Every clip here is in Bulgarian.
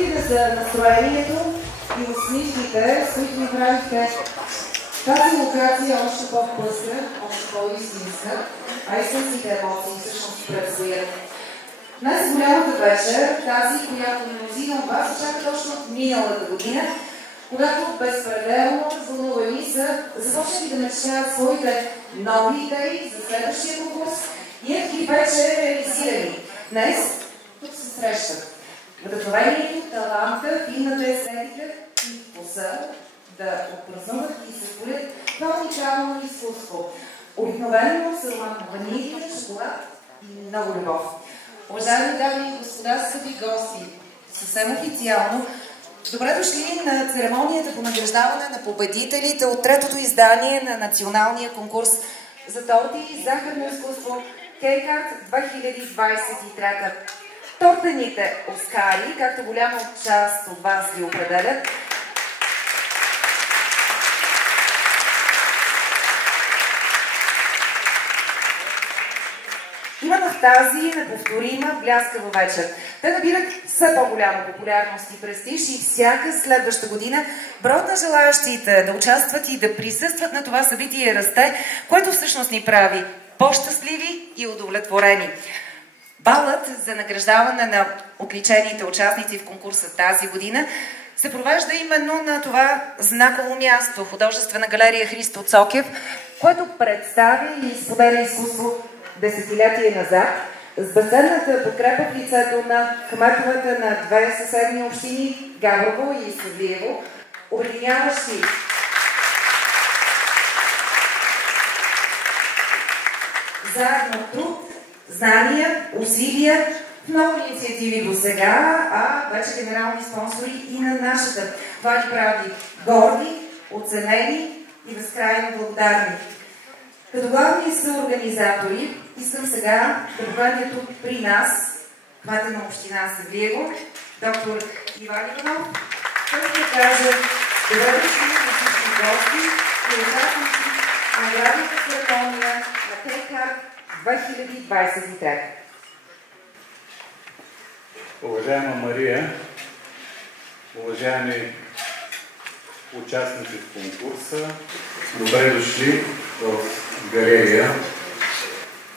Благодарите за настроението и усмивките, с които направихте тази локация още по-пъстра, още по-истинска, а истинските емоции всъщност предстоят. Днес голямата вечер, тази, която мнозина от вас очакват още от миналата година, когато безпределно вълнувани са започнали да мечтаят своите нови идеи за следващия конкурс и ги вече реализирани. Днес тук се срещат вдъхновението, таланта, финната естетика и вкуса да отпразнуват и се спорят това уникално изкуство. Обикновено с аромат на ванилия, шоколад и много любов. Уважаеми дами и господа, скъпи гости, съвсем официално добре дошли на церемонията по награждаване на победителите от третото издание на националния конкурс за торти и захарно изкуство Кейкарт 2023. Тортените Оскари, както голяма част от вас ги определят, именно в тази неповторима бляскава вечер. Те набират все по-голяма популярност и престиж и всяка следваща година броят на желаящите да участват и да присъстват на това събитие расте, което всъщност ни прави по-щастливи и удовлетворени. Балът за награждаване на отличените участници в конкурса тази година се провежда именно на това знаково място, художествена галерия Христо Цокев, което представя и споделя изкуство десетилетие назад, с безценната подкрепа в лицето на кметовете на две съседни общини, Габрово и Севлиево, обединяващи заедно труд, знания, усилия, много инициативи до сега, а вече генерални спонсори и на нашата. Това ги прави горди, оценени и безкрайно благодарни. Като главни съорганизатори искам сега да поканя тук при нас кмета на община Севлиево, доктор Иван Иванов, който да каже добре дошли на всички гости и участници на наградната церемония на Кейкарт 2023. Уважаема Мария, уважаеми участници в конкурса, добре дошли в галерия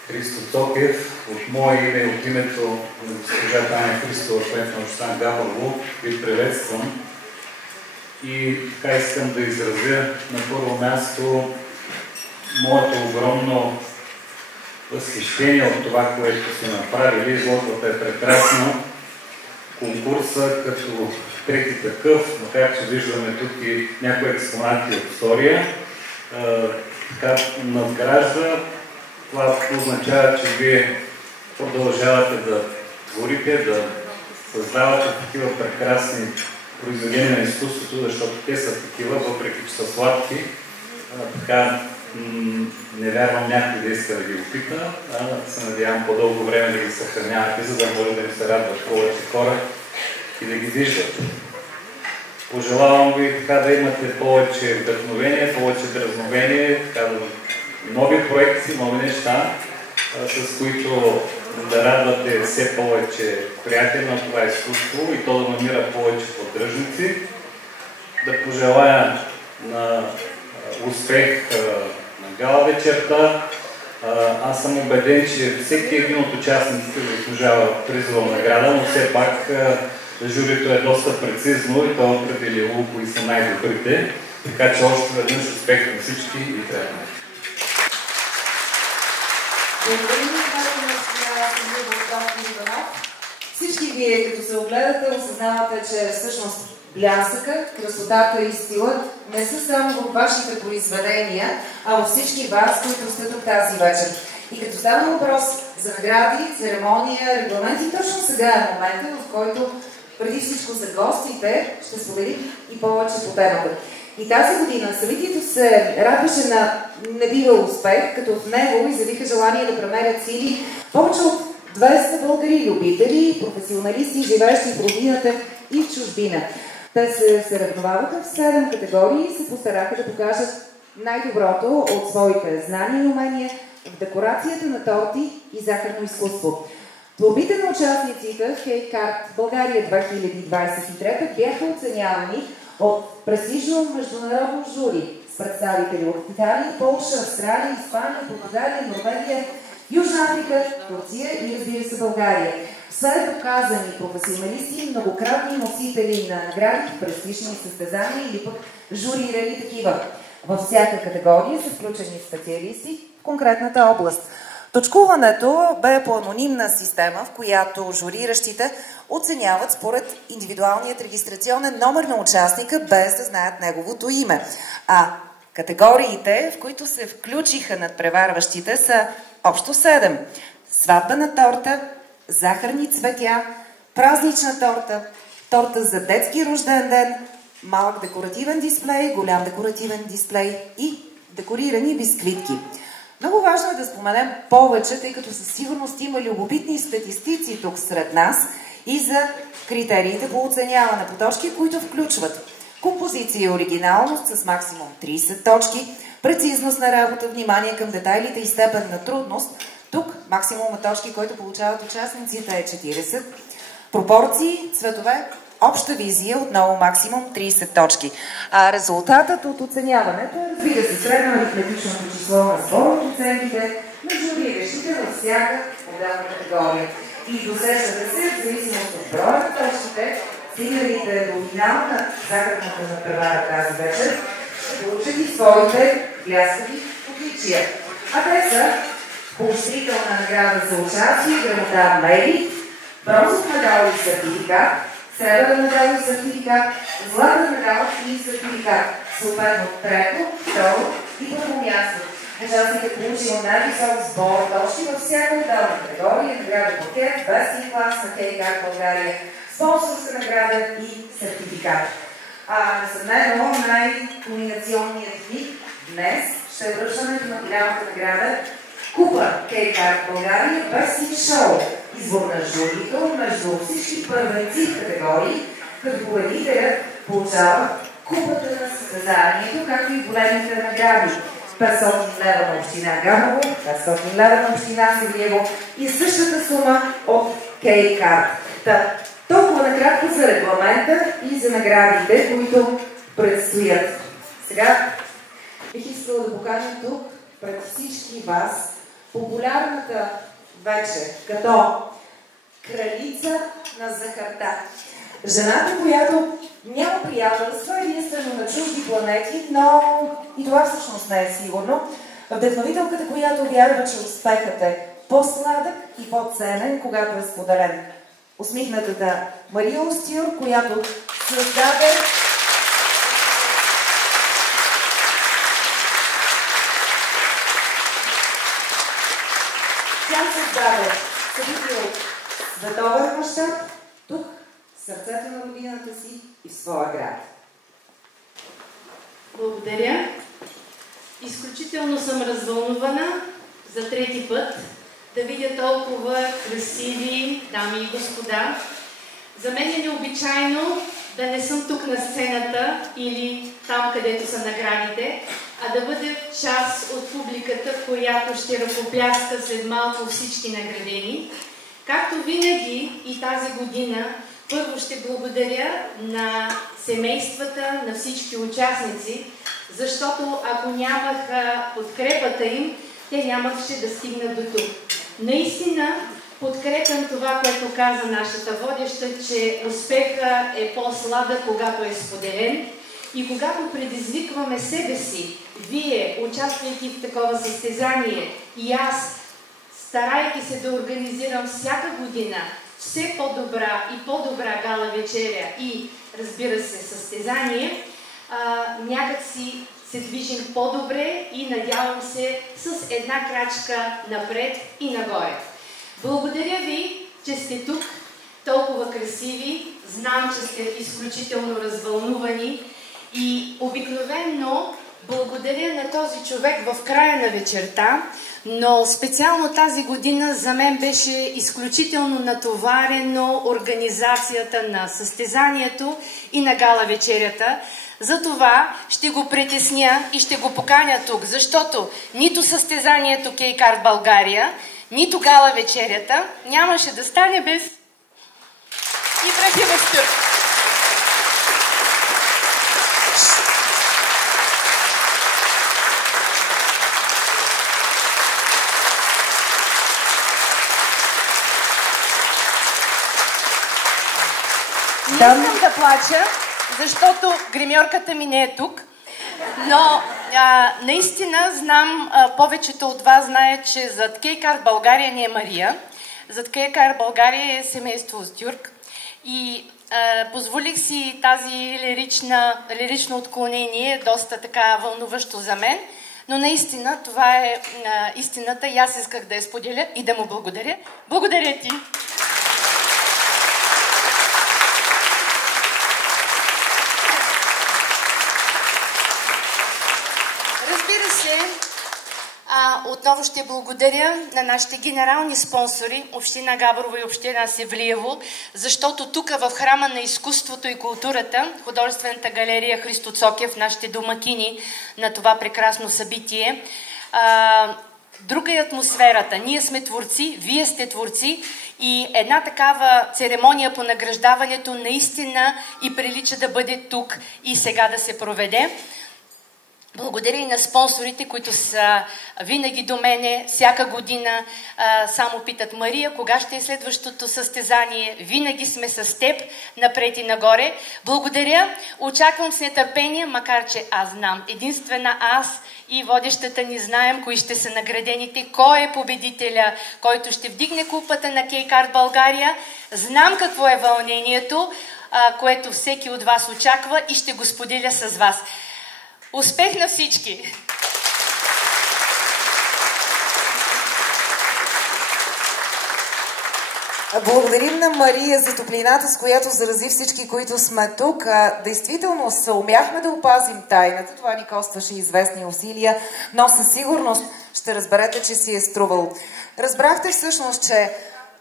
Христо Цокев. От мое име и от името на госпожа Таня Христова, кмет на община Габрово, ви приветствам и така искам да изразя на първо място моето огромно възхищение от това, което сте направили. Изложбата е прекрасна. Конкурса като трети такъв, макар че виждаме тук и някои експонати от история, така надгражда. Това означава, че вие продължавате да творите, да създавате такива прекрасни произведения на изкуството, защото те са такива, въпреки че са сладки. Така не вярвам някой да иска да ги опита, се надявам по-дълго време да ги съхранявате, за да може да ни се радват повече хора и да ги виждат. Пожелавам ви така да имате повече вдъхновение, повече дразновение, така нови проекти, нови неща, с които да радвате все повече приятели на това изкуство и то да намира повече поддръжници. Да пожелая на успех на гала вечерта. Аз съм убеден, че всеки един от участниците заслужава призова награда, но все пак журито е доста прецизно и то е определило кои са най-добрите. Така че още веднъж успех на всички и трябва. Благодарим на всички вие, като се огледате, осъзнавате, че всъщност блясъка, красотата и стилът не са само в вашите произведения, а във всички вас, които сте тук тази вечер. И като става въпрос за награди, церемония, регламенти, точно сега е момента, в който преди всичко за гостите ще споделим и повече по темата. И тази година събитието се радваше на небивал успех, като в него изявиха желание да премерят сили повече от 200 българи любители, професионалисти, живеещи в родината и в чужбина. Те се съревноваваха в 7 категории и се постараха да покажат най-доброто от своите знания и умения в декорацията на торти и захарно изкуство. Творбите на участниците в Кейкарт България 2023 бяха оценявани от престижно международно жури с представители от Италия, Полша, Австралия, Испания, Португалия, Норвегия, Южна Африка, Турция и, разбира се, България. Все доказани професионалисти, многократни носители на награди в престижни състезания или пък журирани такива. Във всяка категория са включени специалисти в конкретната област. Точкуването бе по анонимна система, в която журиращите оценяват според индивидуалният регистрационен номер на участника, без да знаят неговото име. А категориите, в които се включиха надпреварващите, са общо 7. Сватбена торта, захарни цветя, празнична торта, торта за детски рожден ден, малък декоративен дисплей, голям декоративен дисплей и декорирани бисквитки. Много важно е да споменем повече, тъй като със сигурност има любопитни статистици тук сред нас и за критериите по оценяване по точки, които включват композиция и оригиналност с максимум 30 точки, прецизност на работа, внимание към детайлите и степен на трудност. Тук максимум точки, който получават участниците е 40. Пропорции, цветове, обща визия, отново максимум 30 точки. А резултатът от оценяването е, разбира се, средно аритметичното число на сбора от оценките на журиращите във всяка отделна категория. И досещате се, в зависимост от броя на точките, стигналите до финална захарната надпревара тази вечер, ще получат и своите бляскави отличия. А те са поощрителна награда за участие, грамота Мери, бронзов медал и сертификат, сребърна медал и сертификат, златен медал и сертификат, съответно трето, второ и първо място. Участникът получил най-висок сбор точки във всяка отделна категория, награда пакет, бестия клас на Кейкарт България, спонсорска награда и сертификат. Несъмнено, най-кулминационният вид днес ще е връщането на голямата награда Купа Кейкарт България Бестия шоу. Избор на журито между всички първенци в категории, като победителят получава купата на състезанието, както и големите награди. 500 лева на община Габрово, 500 лева на община Севлиево и същата сума от Кейкарт. Толкова накратко за регламента и за наградите, които предстоят. Сега бих искала да покажа тук пред всички вас популярната вече като кралица на захарта. Жената, която няма приятелства, единствено на чужди планети, но и това всъщност не е сигурно. Вдъхновителката, която вярва, че успехът е по-сладък и по-ценен, когато е споделен. Усмихнатата Мария Остюр, която създаде събитие от световен мащаб, тук, в сърцето на родината си и в своя град. Благодаря. Изключително съм развълнувана за трети път да видя толкова красиви дами и господа. За мен е необичайно да не съм тук на сцената или там, където са наградите, а да бъде част от публиката, която ще ръкопляска след малко всички наградени. Както винаги и тази година, първо ще благодаря на семействата, на всички участници, защото ако нямаха подкрепата им, те нямаше да стигнат до тук. Наистина подкрепям това, което каза нашата водеща, че успеха е по-сладък, когато е споделен и когато предизвикваме себе си, вие, участвайки в такова състезание и аз, старайки се да организирам всяка година все по-добра и по-добра гала вечеря и, разбира се, състезание, някак си се движим по-добре и надявам се с една крачка напред и нагоре. Благодаря ви, че сте тук, толкова красиви. Знам, че сте изключително развълнувани и обикновено благодаря на този човек в края на вечерта, но специално тази година за мен беше изключително натоварено организацията на състезанието и на гала вечерята. Затова ще го притесня и ще го поканя тук, защото нито състезанието Кейкарт България, нито гала вечерята нямаше да стане без Ибрахим Озтюрк. Не искам да плача, защото гримьорката ми не е тук, но наистина знам, повечето от вас знаят, че зад Кейкар България не е Мария, зад Кейкар България е семейство Озтюрк и позволих си тази лирично отклонение, доста така вълнуващо за мен, но наистина това е истината и аз исках да я споделя и да му благодаря. Благодаря ти! Отново ще благодаря на нашите генерални спонсори, Община Габрово и Община Севлиево, защото тук в Храма на изкуството и културата, художествената галерия Христо Цокев, нашите домакини на това прекрасно събитие, друга е атмосферата. Ние сме творци, вие сте творци и една такава церемония по награждаването наистина и прилича да бъде тук и сега да се проведе. Благодаря и на спонсорите, които са винаги до мене, всяка година само питат: Мария, кога ще е следващото състезание? Винаги сме с теб, напред и нагоре. Благодаря, очаквам с нетърпение, макар че аз знам. Единствена аз и водещата ни знаем кои ще са наградените, кой е победителя, който ще вдигне купата на Кейкар България. Знам какво е вълнението, което всеки от вас очаква и ще го споделя с вас. Успех на всички! Благодарим на Мария за топлината, с която зарази всички, които сме тук. Действително съумяхме да опазим тайната. Това ни костваше известни усилия, но със сигурност ще разберете, че си е струвал. Разбрахте всъщност, че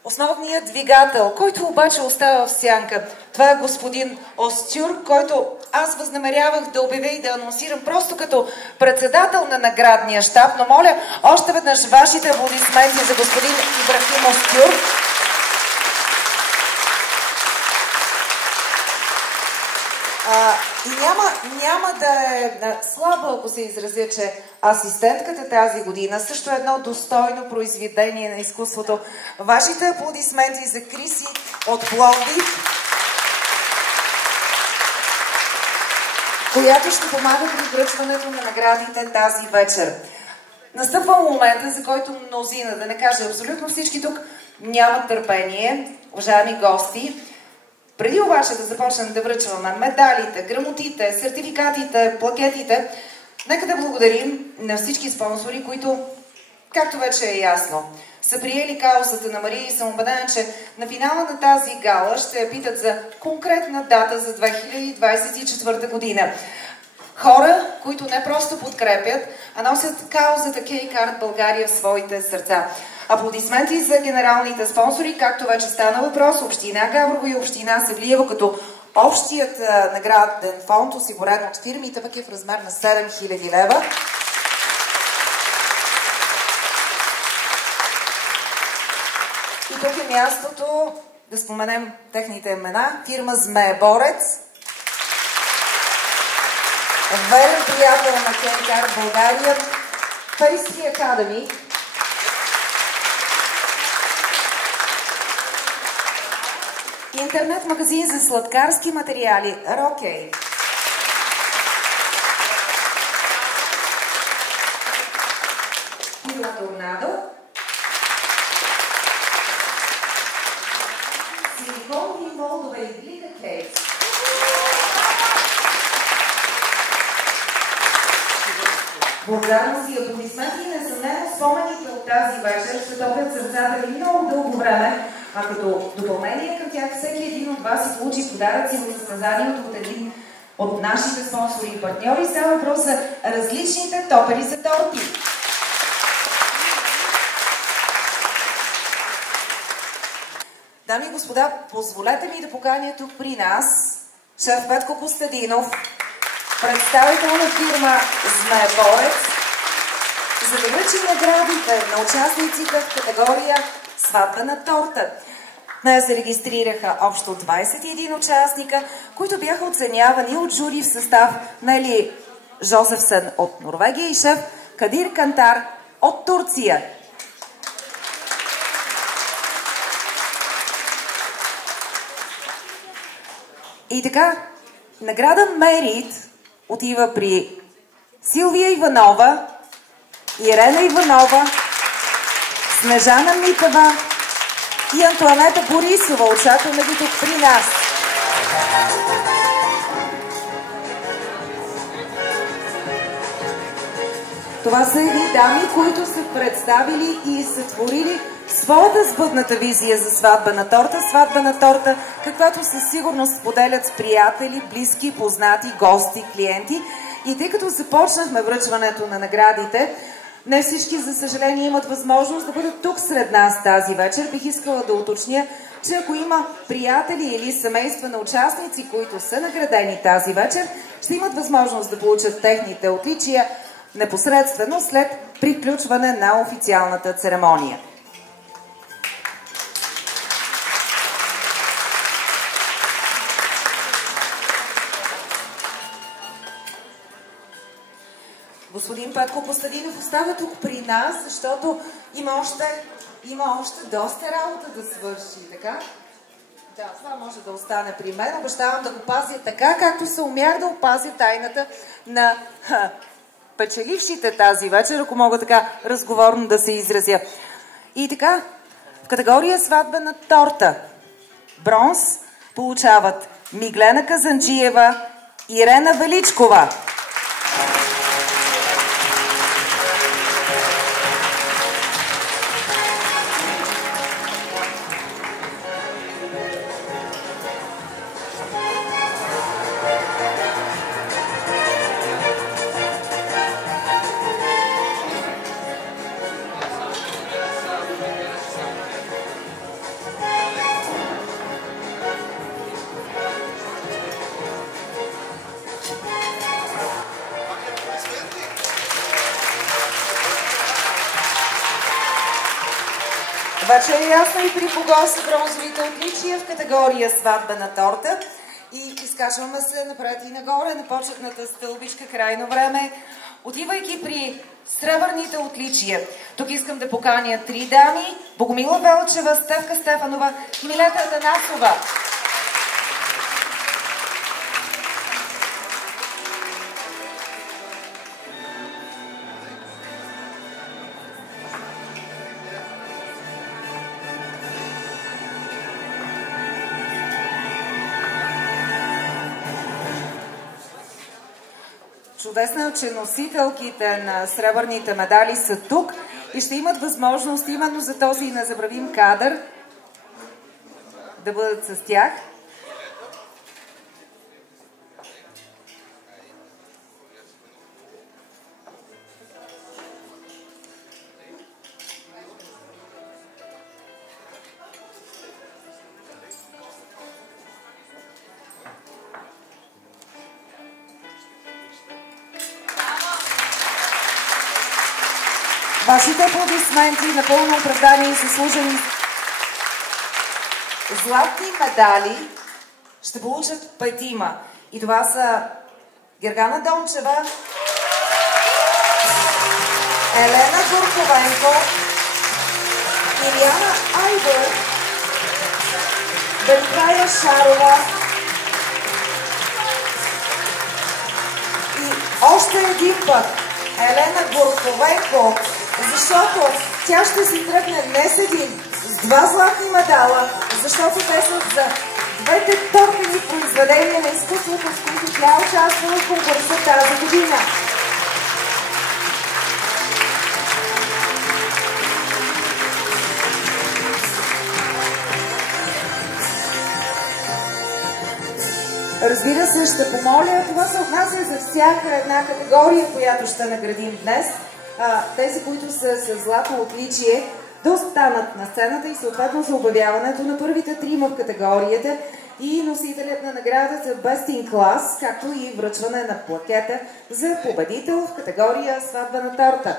основният двигател, който обаче остава в сянка, това е господин Озтюрк, който аз възнамерявах да обявя и да анонсирам просто като председател на наградния щаб, но моля още веднъж вашите аплодисменти за господин Ибрахим Озтюрк. И няма да е слабо, ако се изразя, че асистентката тази година също е едно достойно произведение на изкуството. Вашите аплодисменти за Криси от Пловдив, която ще помага при връчването на наградите тази вечер. Настъпва момента, за който мнозина, да не кажа абсолютно всички тук, нямат търпение, уважаеми гости. Преди обаче да започнем да връчваме медалите, грамотите, сертификатите, плакетите, нека да благодарим на всички спонсори, които, както вече е ясно, са приели каузата на Мария и съм убедена, че на финала на тази гала ще я питат за конкретна дата за 2024 година. Хора, които не просто подкрепят, а носят каузата Кейкар България в своите сърца. Аплодисменти за генералните спонсори, както вече стана въпрос, Община Габрово и Община Севлиево, като общият награден фонд, осигурен от фирмите, пък е в размер на 7000 лева. И тук е мястото да споменем техните имена. Фирма Змееборец, верен приятел на Кейкар България, Pastry Academy, интернет-магазин за сладкарски материали Рокей, Фирма Торнадо, Силиконови молдове и глика кейс, благодарност и аплодисменти и несъмнено спомените от тази вечер ще топят сърцата ви много дълго време, а като допълнение към тях всеки един от вас се получи подаръци в състезанието от един от нашите спонсори и партньори. Става въпрос за различните топери за торти. Дами и господа, позволете ми да поканя тук при нас шеф Петко Костадинов, представител на фирма Змееборец, за да връчи наградите на участниците в категория сватбена торта. В нея се регистрираха общо 21 участника, които бяха оценявани от жури в състав на Ели Жозефсен от Норвегия и шеф Кадир Кантар от Турция. И така, награда Мерит отива при Силвия Иванова, Ирена Иванова, Снежана Митева и Антуанета Борисова. Очакваме ги тук при нас. Това са едни дами, които са представили и сътворили своята сбъдната визия за сватбена торта, каквато със сигурност споделят с приятели, близки, познати, гости, клиенти. И тъй като започнахме връчването на наградите, не всички, за съжаление, имат възможност да бъдат тук сред нас тази вечер. Бих искала да уточня, че ако има приятели или семейства на участници, които са наградени тази вечер, ще имат възможност да получат техните отличия непосредствено след приключване на официалната церемония. Господин Петко Костадинов остава тук при нас, защото има още доста работа да свърши, така? Да, това може да остане при мен. Обещавам да го пазя така, както се умях да опазя тайната на печелившите тази вечер, ако мога така разговорно да се изразя. И така, в категория сватбена торта бронз получават Миглена Казанджиева и Ирена Величкова. Вече е ясно и при кого са бронзовите отличия в категория сватбена торта. И изкачваме се напред и нагоре на почетната стълбичка. Крайно време, отивайки при сребърните отличия. Тук искам да поканя 3 дами: Богомила Велчева, Стефка Стефанова и Милета Атанасова. Чудесно е, че носителките на сребърните медали са тук и ще имат възможност именно за този незабравим кадър да бъдат с тях. Вашите аплодисменти, напълно оправдани и заслужени. Златни медали ще получат 5. И това са Гергана Дончева, Елена Гурковенко, Илияна Айбър, Белкрая Шарова и още един път Елена Гурковенко, защото тя ще си тръгне не с 1, с 2 златни медала, защото те са за двете тортени произведения на изкуството, с които тя участва в конкурса тази година. Разбира се, ще помоля, това се отнася за всяка една категория, която ще наградим днес. Тези, които са с златно отличие, да останат на сцената и съответно за обявяването на първите 3 в категорията и носителят на наградата Best in Class, както и връчване на плакета за победител в категория сватбена торта.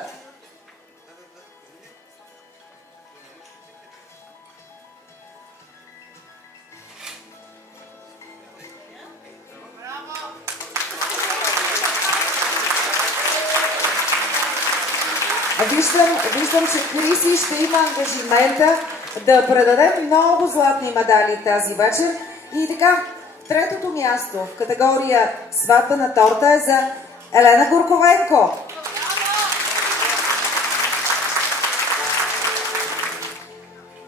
Виждам, че Криси ще има ангажимента да предаде много златни медали тази вечер. И така, третото място в категория сватбена торта е за Елена Горковенко.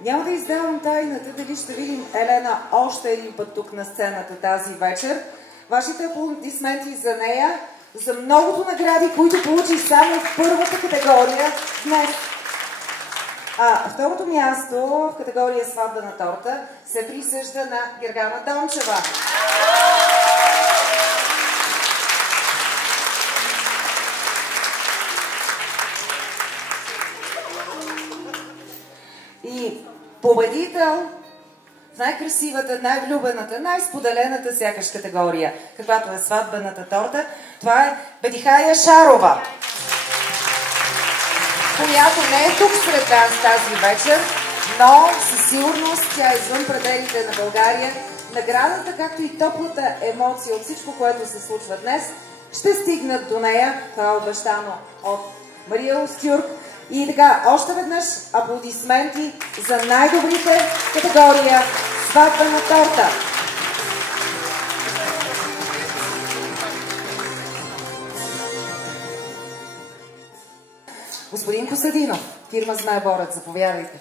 Няма да издавам тайната дали ще видим Елена още един път тук на сцената тази вечер. Вашите аплодисменти за нея, за многото награди, които получи само в първата категория днес. Второто място в категория сватбена торта се присъжда на Гергана Дончева. И победител в най-красивата, най-влюбената, най-споделената сякаш категория, каквато е сватбената торта, това е Бедихая Шарова, която не е тук сред нас тази вечер, но със сигурност тя е извън пределите на България. Наградата, както и топлата емоция от всичко, което се случва днес, ще стигнат до нея. Това е обещано от Мария Устюрк. И така, още веднъж аплодисменти за най-добрите категория сватбена торта. Господин Костадинов, фирма Змееборец, заповядайте.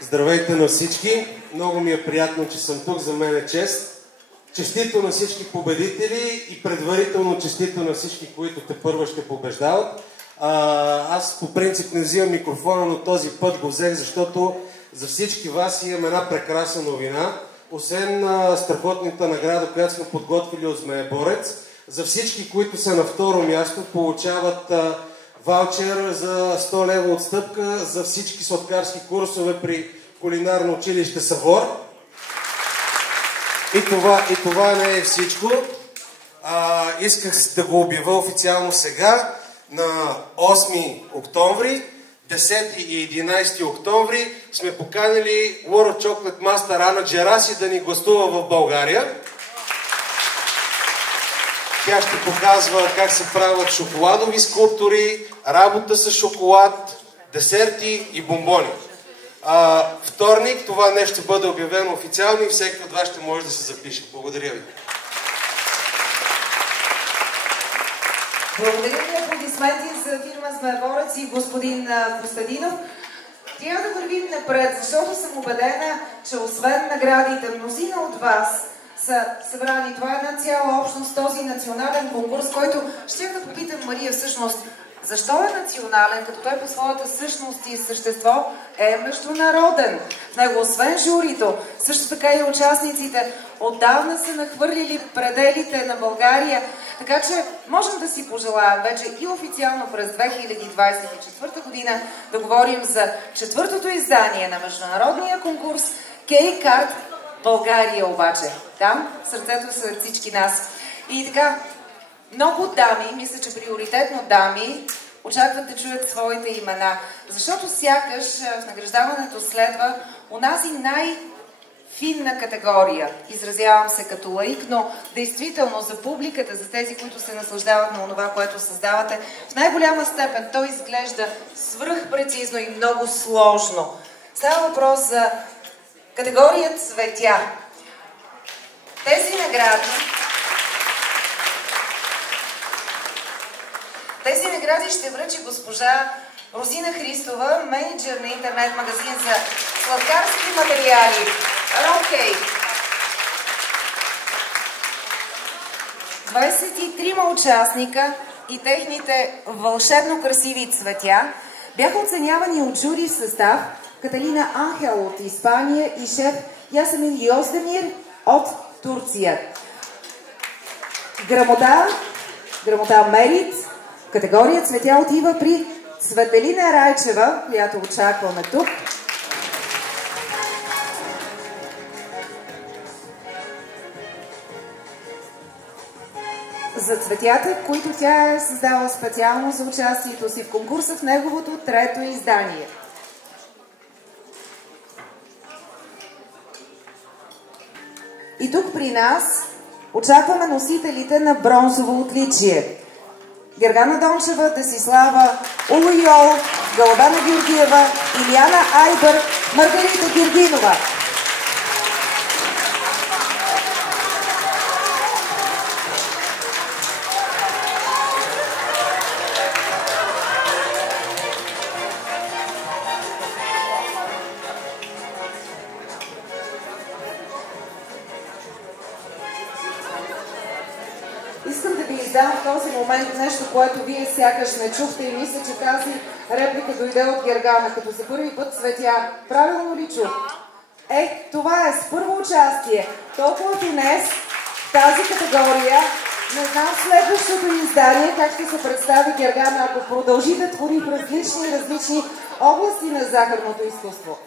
Здравейте на всички! Много ми е приятно, че съм тук, за мен е чест. Честито на всички победители и предварително честито на всички, които тепърва ще побеждават. Аз по принцип не взимам микрофона, но този път го взех, защото за всички вас имам една прекрасна новина. Освен страхотната награда, която сме подготвили от Змееборец, за всички, които са на второ място, получават ваучер за 100 лева отстъпка за всички сладкарски курсове при кулинарно училище Савор. И това не е всичко. Исках да го обявя официално сега. На 8 октомври, 10 и 11 октомври сме поканили World Chocolate Master Ана Джераси да ни гостува в България. Тя ще показва как се правят шоколадови скулптури, работа с шоколад, десерти и бомбони. Вторник това нещо ще бъде обявено официално и всеки от вас ще може да се запише. Благодаря ви. Благодаря ви, аплодисменти за фирма Змееборец и господин Костадинов. Трябва да вървим напред, защото съм убедена, че освен наградите, мнозина от вас са събрани. Това е една цяла общност, този национален конкурс, който ще да попитам Мария всъщност, защо е национален, като той по своята същност и същество е международен. В него, освен журито, също така и участниците отдавна са нахвърлили пределите на България. Така че можем да си пожелаем вече и официално през 2024 година да говорим за четвъртото издание на международния конкурс K-Card България обаче. Там сърцето сред всички нас. И така, много дами, мисля, че приоритетно дами, очакват да чуят своите имена. Защото сякаш в награждаването следва онази най-финна категория. Изразявам се като лаик, но действително за публиката, за тези, които се наслаждават на онова, което създавате, в най-голяма степен той изглежда свръхпрецизно и много сложно. Става въпрос за категория цветя. Тези награди ще връчи госпожа Розина Христова, мениджър на интернет магазин за сладкарски материали Rockcake. 23 участника и техните вълшебно красиви цветя бяха оценявани от жури в състав Каталина Анхел от Испания и шеф Ясамин Йоздемир от Турция. Грамота Мерит, категория цветя отива при Цветелина Райчева, която очакваме тук. За цветята, които тя е създала специално за участието си в конкурса в неговото трето издание. И тук при нас очакваме носителите на бронзово отличие. Гергана Дончева, Десислава Улуйол, Галбана Георгиева, Илияна Айбър, Маргарита Гергинова. Искам да ви издам в този момент нещо, което вие сякаш не чухте и мисля, че тази реплика дойде от Гергана, като за първи път Светя. Правилно ли чух? Това е с първо участие. Толкова финес в тази категория. Не знам следващото издание как ще се представи Гергана, ако продължи да твори в различни области на захарното изкуство.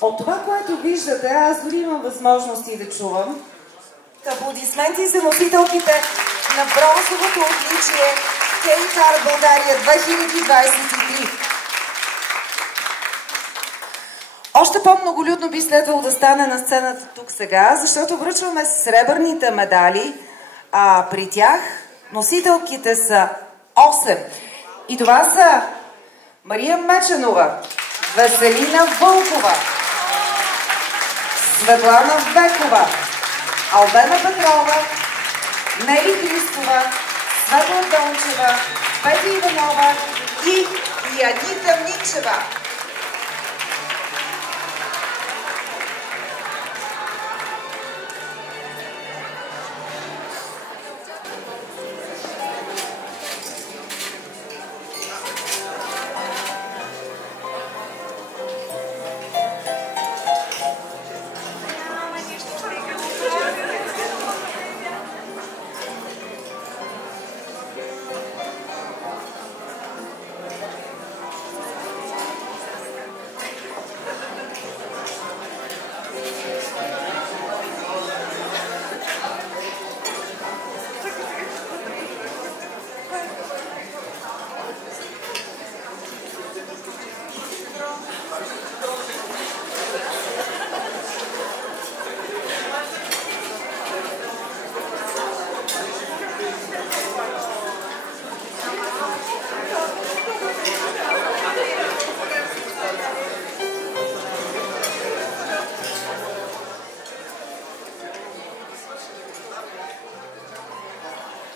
От това, което виждате, аз дори имам възможности да чувам. Аплодисменти за носителките на бронзовото отличие Кейкар България 2023. Още по-многолюдно би следвало да стане на сцената тук сега, защото връчваме сребърните медали, а при тях носителките са 8. И това са Мария Меченова, Веселина Вълкова, Светлана Векова, Албена Петрова, Нели Христова, Светла Дончева, Петя Иванова и Янита Минчева.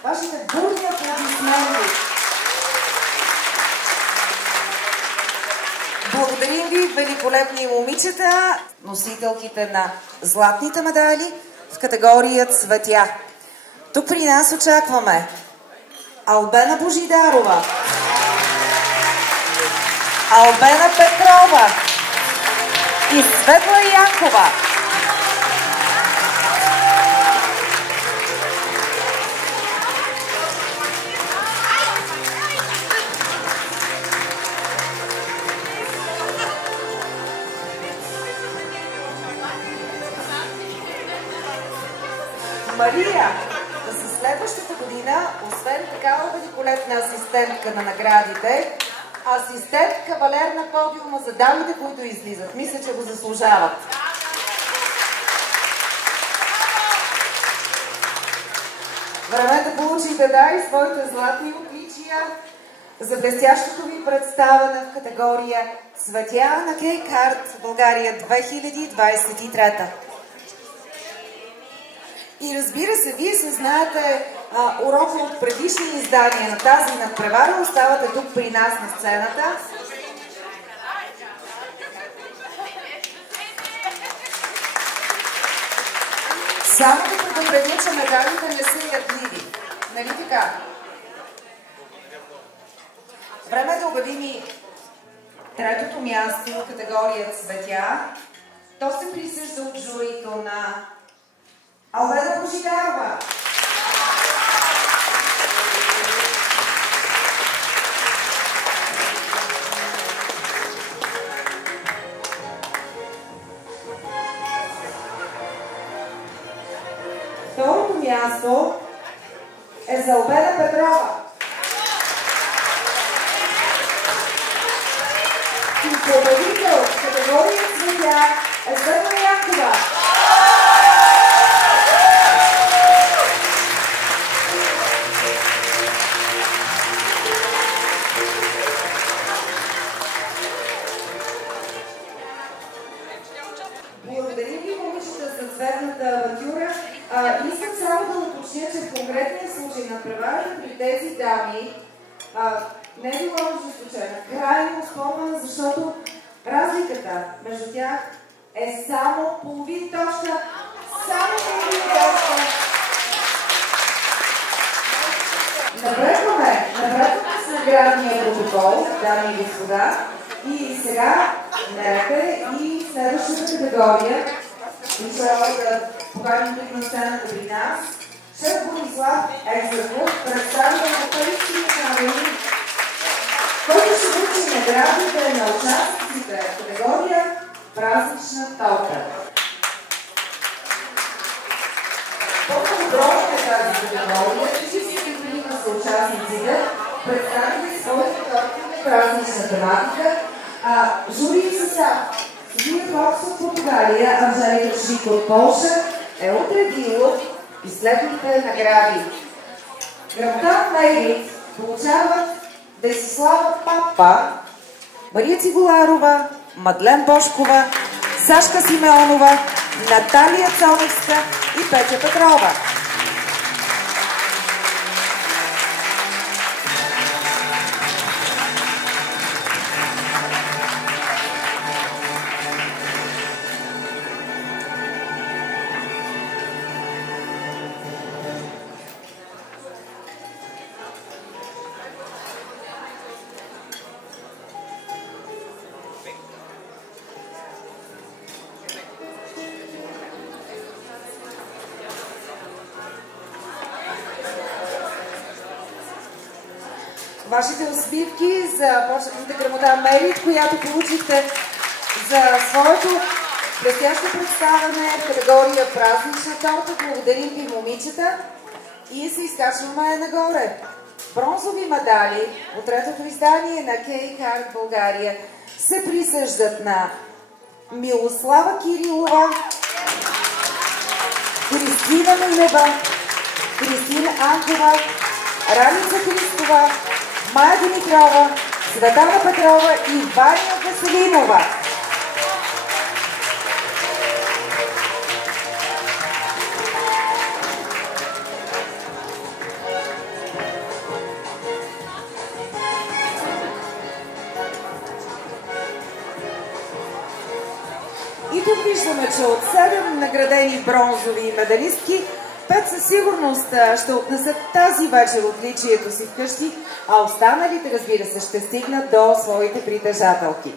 Вашите бурни аплодисменти. Благодарим ви, великолепни момичета, носителките на златните медали в категория цветя. Тук при нас очакваме Албена Божидарова, Албена Петрова и Светла Янкова. Мария, за следващата година, освен такава великолепна асистентка на наградите, асистент кавалер на подиума за дамите, които излизат. Мисля, че го заслужават. Време да получите и своите златни отличия за блестящото ви представяне в категория Цветя на Кейкарт България 2023. И разбира се, вие се знаете урока от предишни издания на тази надпревара. Оставате тук при нас на сцената. Само да предупредя, че медалите не са ядливи. Нали така? Време е да обявим и третото място в категория цветя. То се присъжда от журито на Албена Божидарова. място е за Албена Петрова. И победител в категория цветя е Светла Янкова. Благодарим ви, момичета, за цветната авантюра. Искам само да уточня, че в конкретния случай на преварата при тези дами не е било ожесточена, крайно оспорвана, защото разликата между тях е само половин точка. Само половин точка. Напредваме с наградния протокол, дами и господа. И сега мерете и следващата категория. Искаме да покажем тук на сцената при нас. Шеф Борислав Екзарков, представител на Парижските камери, който ще връчи наградите на участниците в категория празнична торта. По-добро е тази категория, че всички, които са участниците, представили своите торти на празнична тематика. Жури състав Силвия Фокс от Португалия, Анжелика Шик от Полша е отредило и следните награди. Грамота Мейрит получават Десислава Папа, Мария Цигуларова, Мадлен Бошкова, Сашка Симеонова, Наталия Цоневска и Петя Петрова. Вашите усмивки за почетната грамота Мерит, която получихте за своето предстоящо представяне в категория празнична торта. Благодарим ви, момичета, и се изкачваме нагоре. Бронзови медали от третото издание на Кейкарт България се присъждат на Милослава Кирилова, Кристина Минева, Кристина Анкова, Ралица Христова, Майя Димитрова, Светана Петрова и Ваня Веселинова. И тук виждаме, че от 7 наградени бронзови медалистки, 5 със сигурност ще отнесат тази вечер отличието си вкъщи, а останалите, разбира се, ще стигнат до своите притежателки.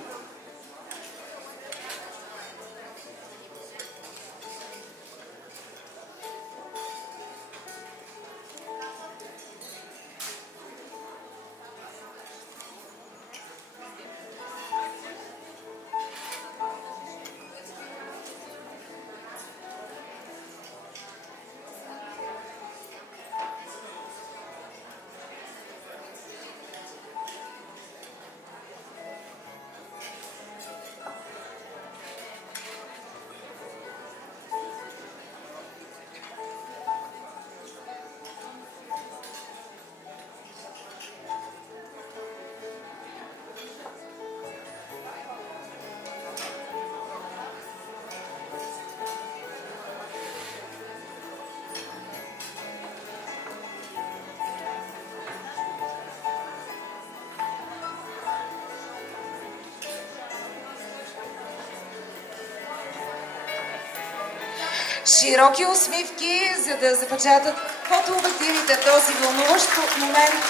Широки усмивки, за да запечатат фотообективите този вълнуващ момент,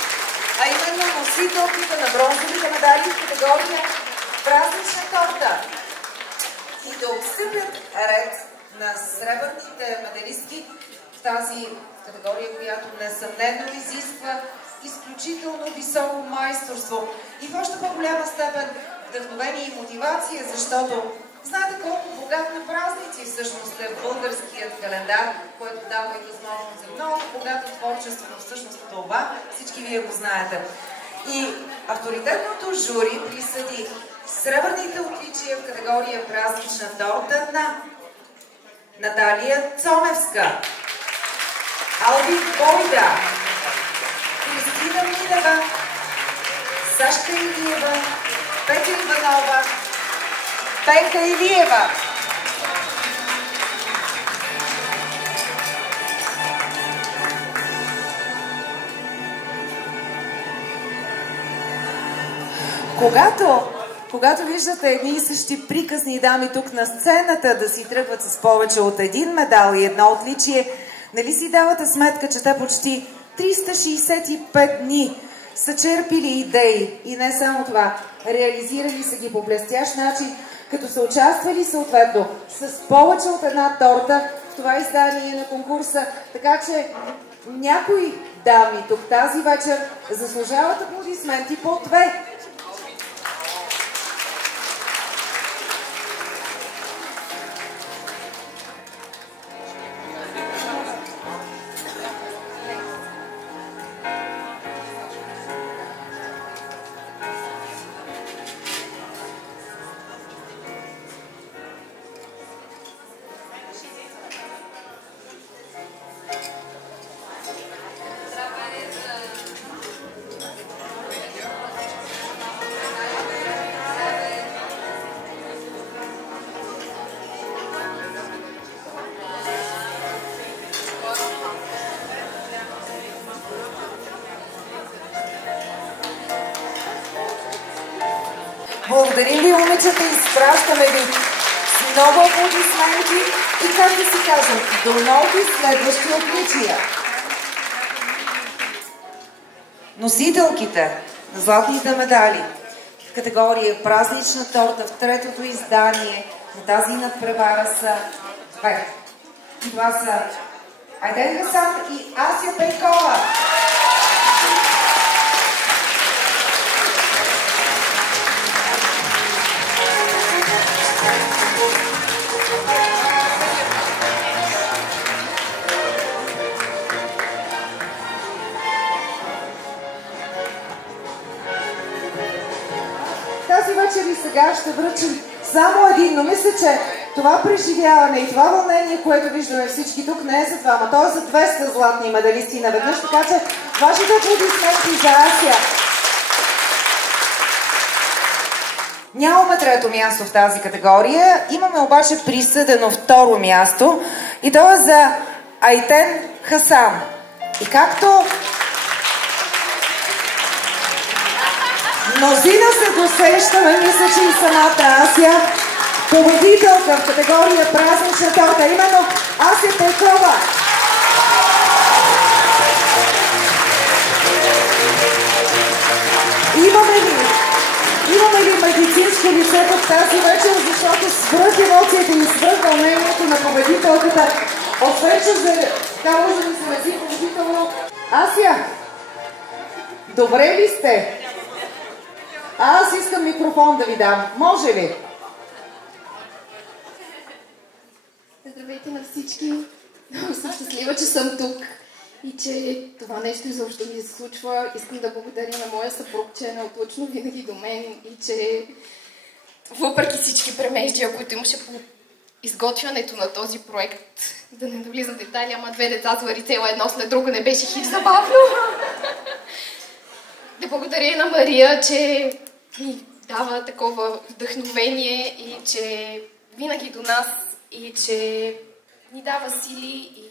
а именно носителките на бронзовите медали в категория празнична торта. И да отстъпят ред на сребърните медалистки в тази категория, която несъмнено изисква изключително високо майсторство и в още по-голяма степен вдъхновение и мотивация, защото Знаете колко богат на празници всъщност е българският календар, който дава и възможност за много богато творчество, но всъщност това всички вие го знаете. И авторитетното жури присъди сребърните отличия в категория празнична торта на Наталия Цоневска, Алби Бойда, Кристина Минева, Сашка Илиева, Петя Иванова, Пенка Илиева. Когато виждате едни и същи приказни дами тук на сцената да си тръгват с повече от един медал и едно отличие, нали си давате сметка, че те почти 365 дни са черпили идеи и не само това, реализирали са ги по блестящ начин, като са участвали съответно с повече от една торта в това издание на конкурса, така че някои дами тук тази вечер заслужават аплодисменти по две. Благодарим ви, момичета, изпращаме ви с много аплодисменти и, както си кажем, до нови следващи отличия. Носителките на златните медали в категория празнична торта в третото издание на тази надпревара са две. И това са Айден Хасан и Ася Пейкова. Тази вечер и сега ще връчим само един, но мисля, че това преживяване и това вълнение, което виждаме всички тук, не е за двама, то е за 200 златни медалисти наведнъж, така че вашите аплодисменти за Ася. Нямаме трето място в тази категория, имаме обаче присъдено второ място и то е за Айтен Хасан. И както мнозина се досещаме, мисля, че и самата Ася, победителка в категория празнична торта, именно Ася Пейкова. Имаме ли медицинско лице в тази вечер, защото свръх емоцията и свръх вълнението на победителката, освен че така може да се мези положително. Ася, добре ли сте? Аз искам микрофон да ви дам. Може ли? Здравейте на всички. Много съм щастлива, че съм тук и че това нещо изобщо ми се случва. Искам да благодаря на моя съпруг, че е неотлъчно винаги до мен и че въпреки всички премеждия, които имаше по изготвянето на този проект, да не навлизам в детайли, ама две деца с варицела едно след друго не беше хич забавно. Да благодаря и на Мария, че ни дава такова вдъхновение и че винаги до нас и че ни дава сили и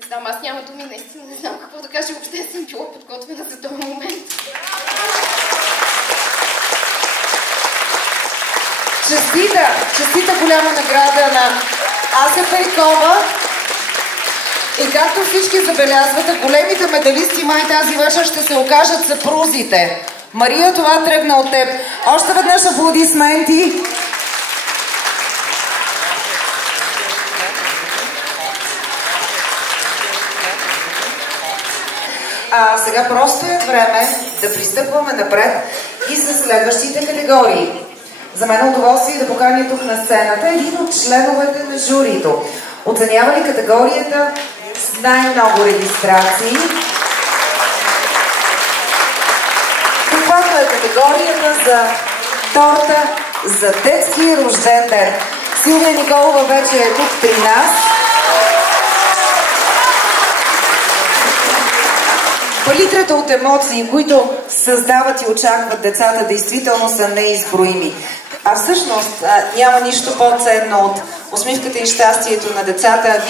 не знам, аз няма думи, наистина не знам какво да кажа, въобще съм била подготвена за този момент. Честита голяма награда на Ася Пейкова. И както всички забелязвате, големите медалисти май тази вечер ще се окажат съпрузите. Мария, това тръгна от теб. Още веднъж аплодисменти. А сега просто е време да пристъпваме напред и с следващите категории. За мен е удоволствие да поканя тук на сцената един от членовете на журито. Оценява ли категорията с най-много регистрации? Каквато е категорията за торта за детски рожден ден. Силвия Николова вече е тук при нас. Палитрата от емоции, които създават и очакват децата, действително са неизброими. А всъщност няма нищо по-ценно от усмивката и щастието на децата.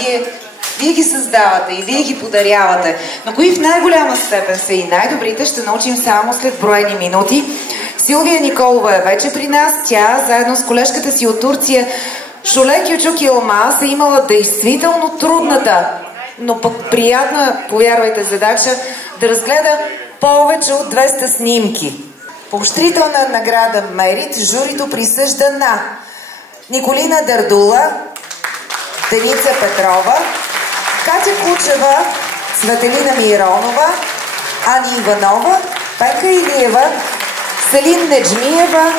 Вие ги създавате и вие ги подарявате. Но кои в най-голяма степен са и най-добрите, ще научим само след броени минути. Силвия Николова е вече при нас. Тя, заедно с колежката си от Турция, Шуле Кючук Йылмаз, е имала действително трудната, но пък приятна, повярвайте, задача да разгледа повече от 200 снимки. Поощрителна награда Мерит журито присъжда на Николина Дърдула, Деница Петрова, Катя Кучева, Цветелина Миронова, Ани Иванова, Пенка Илиева, Селин Неджмиева,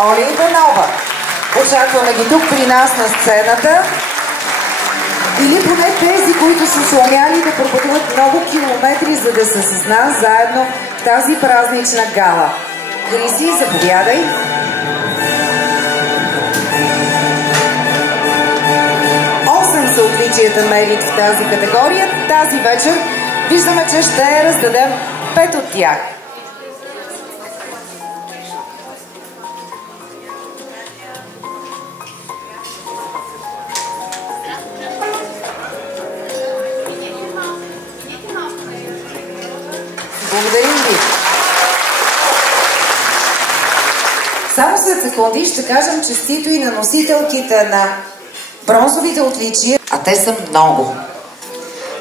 Оля Иванова. Очакваме ги тук при нас на сцената. Или поне тези, които са се умяли да пропътуват много километри, за да са с нас заедно в тази празнична гала. Криси, заповядай. Осем са отличията Мерит в тази категория. Тази вечер виждаме, че ще раздадем 5 от тях. Благодарим ви. Само след секунди ще кажем честито и на носителките на бронзовите отличия, а те са много.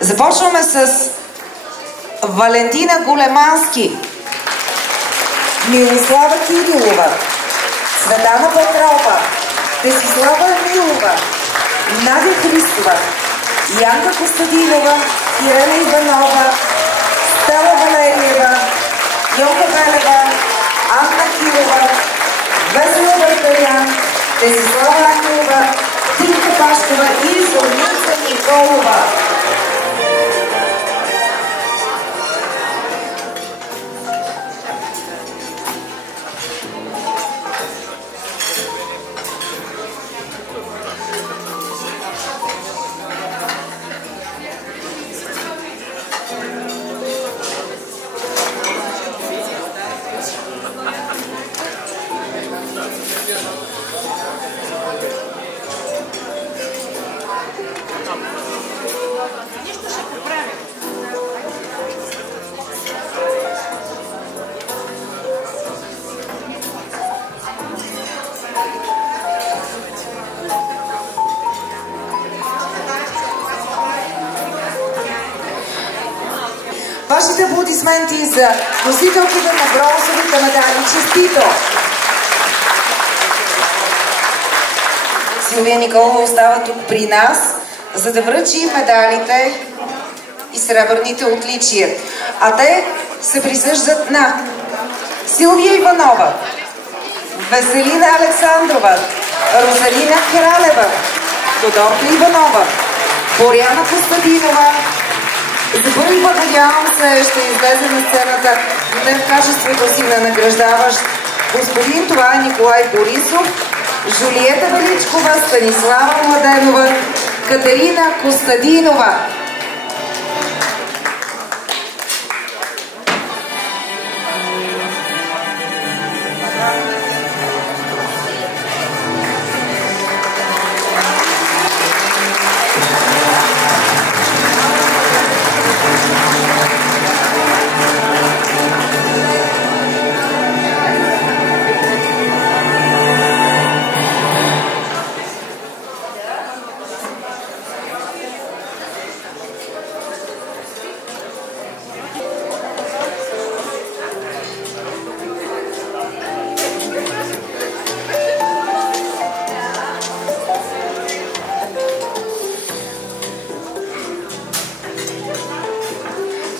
Започваме с Валентина Големански, Милослава Кирилова, Светана Петрова, Десислава Емилова, Надя Христова, Янка Костадинова, Ирена Иванова, Стела Валериева, Йока Велева, Анна Кирова, Весела Бъртарян, Десислава Ангелова, Тинка Пашкова и Зорница Николова. Вашите аплодисменти за носителките на бронзовите медали. Честито! Силвия Николова остава тук при нас, за да връчи медалите и сребърните отличия. А те се присъждат на Силвия Иванова, Веселина Александрова, Розалина Кралева, Тодорка Иванова, Боряна Костадинова. За първи път, надявам се, ще излезе на сцената не в качеството си на награждаващ господин, това е Николай Борисов, Жулиета Величкова, Станислава Младенова, Катерина Костадинова.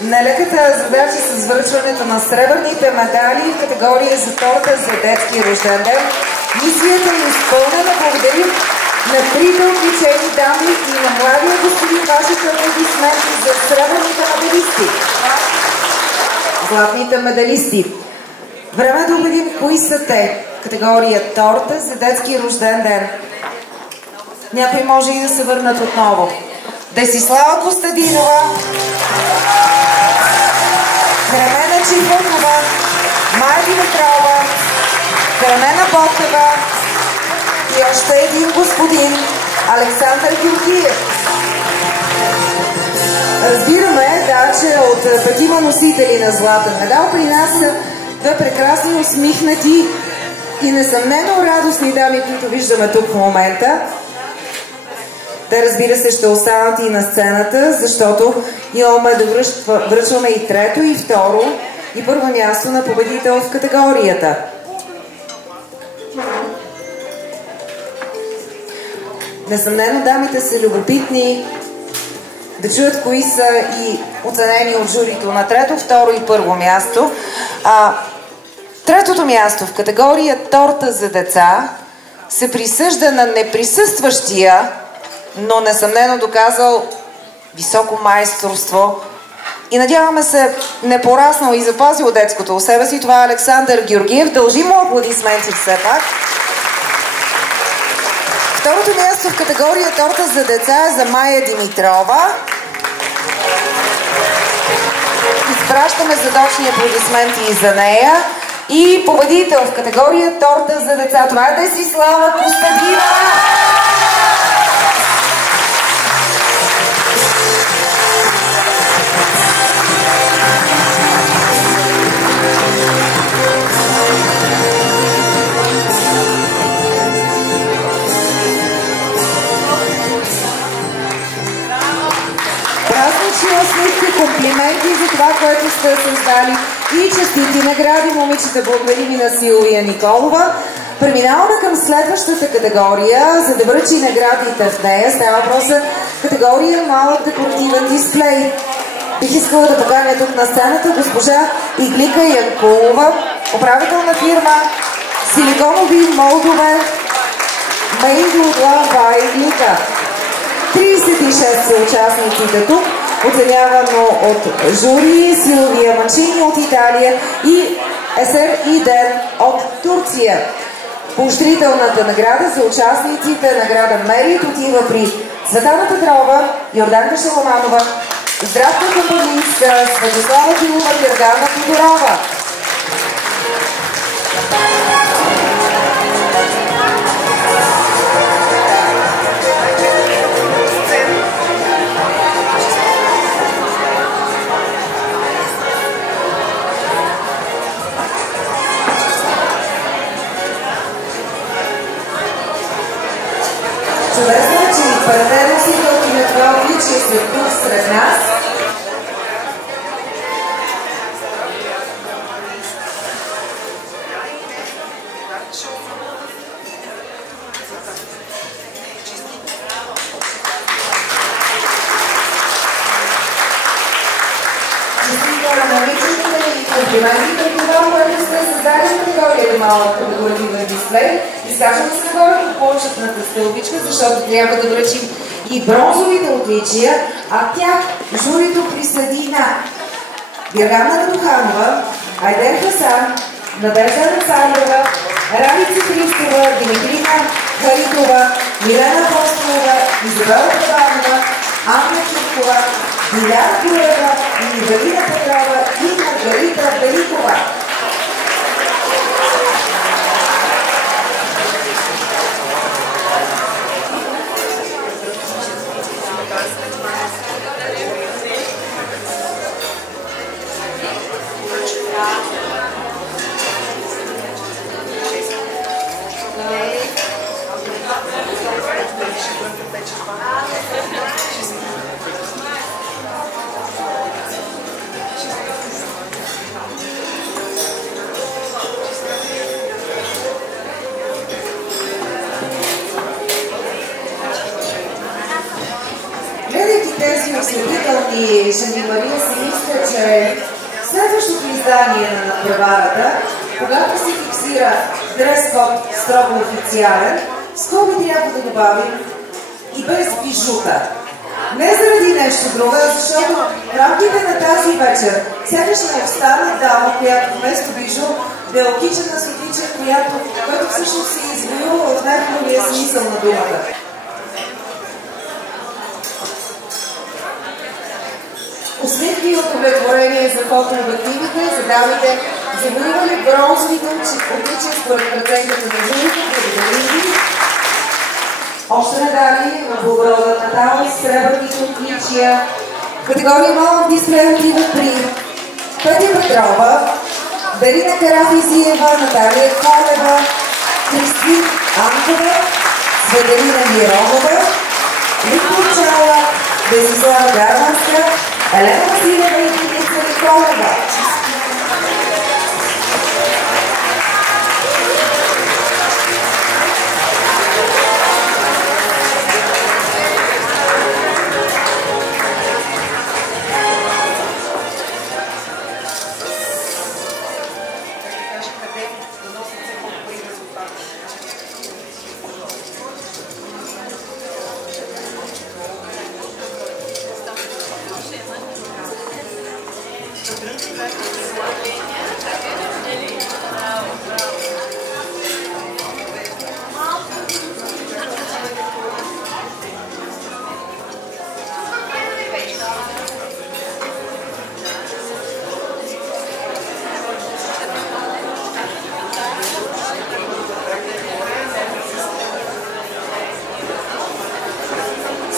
Нелеката задача с връчването на сребърните медали в категория за торта за детски рожден ден Мисията е изпълнена. Благодарим на трите отличени дами и на младия господин. Вашите аплодисменти за сребърните медалисти. Златните медалисти. Време да убедим кои са те. Категория торта за детски рожден ден. Някои може и да се върнат отново. Десислава Костадинова, Кремена Чифонова, Майя Димитрова, Кремена Ботева и още един господин, Александър Георгиев. Разбираме, че от петима носители на златен медал при нас са две прекрасни, усмихнати и несъмнено радостни дами, които виждаме тук в момента. Те, разбира се, ще останат и на сцената, защото имаме да връчваме и трето, и второ, и първо място на победител в категорията. Несъмнено дамите са любопитни да чуят кои са и оценени от журито на трето, второ и първо място. Третото място в категория торта за деца се присъжда на неприсъстващия, но несъмнено доказал високо майсторство и надяваме се не пораснал и запазил детското у себе си. Това е Александър Георгиев. Дължим му аплодисменти все пак. Второто място в категория торта за деца е за Майя Димитрова. Изпращаме задочни аплодисменти и за нея. И победител в категория торта за деца. Това е Десислава Костадинова. Празнични усмивки, комплименти за това, което сте създали и честити награди, момичета. Благодарим и на Силвия Николова. Преминаваме към следващата категория, за да връчи наградите в нея. Става въпрос за категория малък декоративен дисплей. Бих искала да поканя тук на сцената госпожа Иглика Янкулова, управител на фирма Силиконови молдове Мейдула Иглика. 36 са участниците тук, оценявано от жури Силвия Мачини от Италия и Есер Иден от Турция. Поощрителната награда за участниците, награда Мерит, отива при Цветана Петрова, Йорданка Шаламанова, Здравка Камбалинска, Светослава Дилова, Гергана Тодорова. Чудесно, че и първе носителки на това отличие са тук сред нас. Комплиментите от това, което сте създали в категория малък декоративен дисплей. Изкачваме се нагоре по почетната стълбичка, защото трябва да връчим и бронзовите отличия, а тях журито присъди на Гергана Радуханова, Айден Хасан, Надежда Александрова, Радица Христова, Димитрина Харитова, Милена Апостолова, Изабела Таванова, Анна Чуркова, Диляна Гурева, Ивелина Петрова и Маргарита Великова. Тези осветителни жени Мария си мисля, че следващото издание на надпреварата когато се фиксира дрес-код строго официален, скоби трябва да добавим и без бижута. Не заради нещо друго, защото в рамките на тази вечер сякаш не остана дама, която вместо бижу да е окичена с отличие, който всъщност се е извоюва в най-хубавия смисъл на думата. Усмивки и удовлетворение за фотообективите, за дамите, завоювали бронзовите отличия според преценката на журито, благодарим ви. Още медали в благородна Натал, сребърните отличия. Категория малък дисплей отиват при Петя Петрова, Дарина Карафизиева, Наталия Колева, Кристин Анкова, Светелина Миронова, Виктор Чала, Десислава Гарманска, Елена Василева и Деница Николева.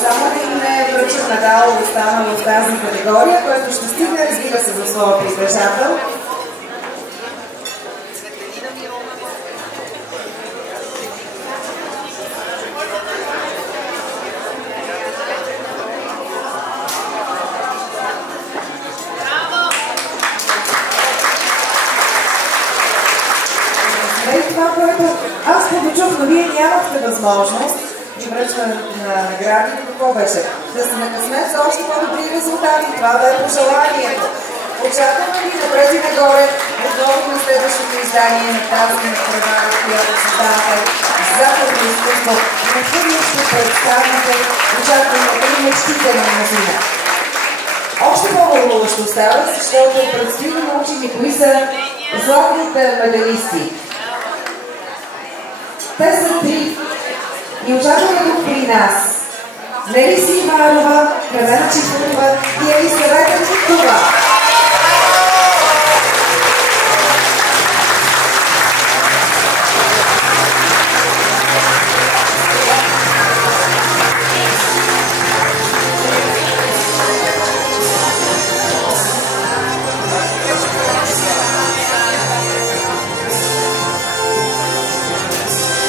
Само да им не връчат медал остана в тази категория, който ще стигне, разбира се, за своя притежател. Това, което аз получих, но вие нямахте възможност и връчване на наградите, какво беше? Да се накъснят за още по-добри резултати. Това да е пожеланието. Очакваме ви напред и нагоре, отново на следващото издание на тази надпревара, която създавате за изкуство. Напълно ще представите очакваме и мечтите на мнозина. Още по-вълнуващо става, защото предстои да научим и кои са златните медалисти. Те са три и очакваме тук при нас. Нели Сиварова, Кремена Чифурова и Елисавета Чифурова.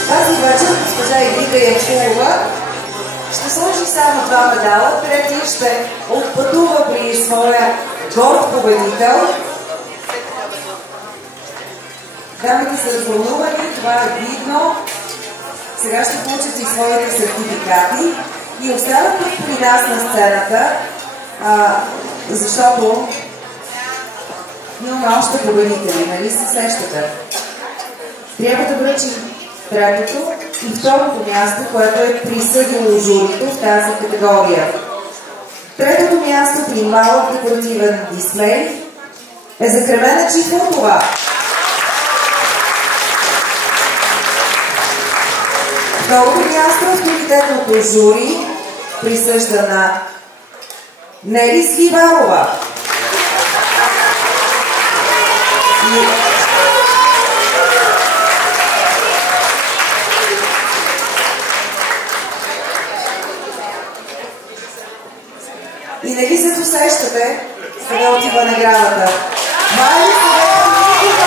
Тази вечер госпожа Иглика Ячкова ще сложи само два медала, третия ще отпътува при своя горд победител. Дамите са развълнувани, това е видно. Сега ще получат и своите сертификати и остават тук при нас на сцената, защото имаме още победители, нали се сещате? Трябва да връчим третото и второто място, което е присъдило журито в тази категория. Третото място при малък декоративен дисплей е за Кремена Чифурова. Второто място е авторитетното жури присъжда на Нели Сливарова. И нали се досещате, сега отива наградата. Това е ли сега?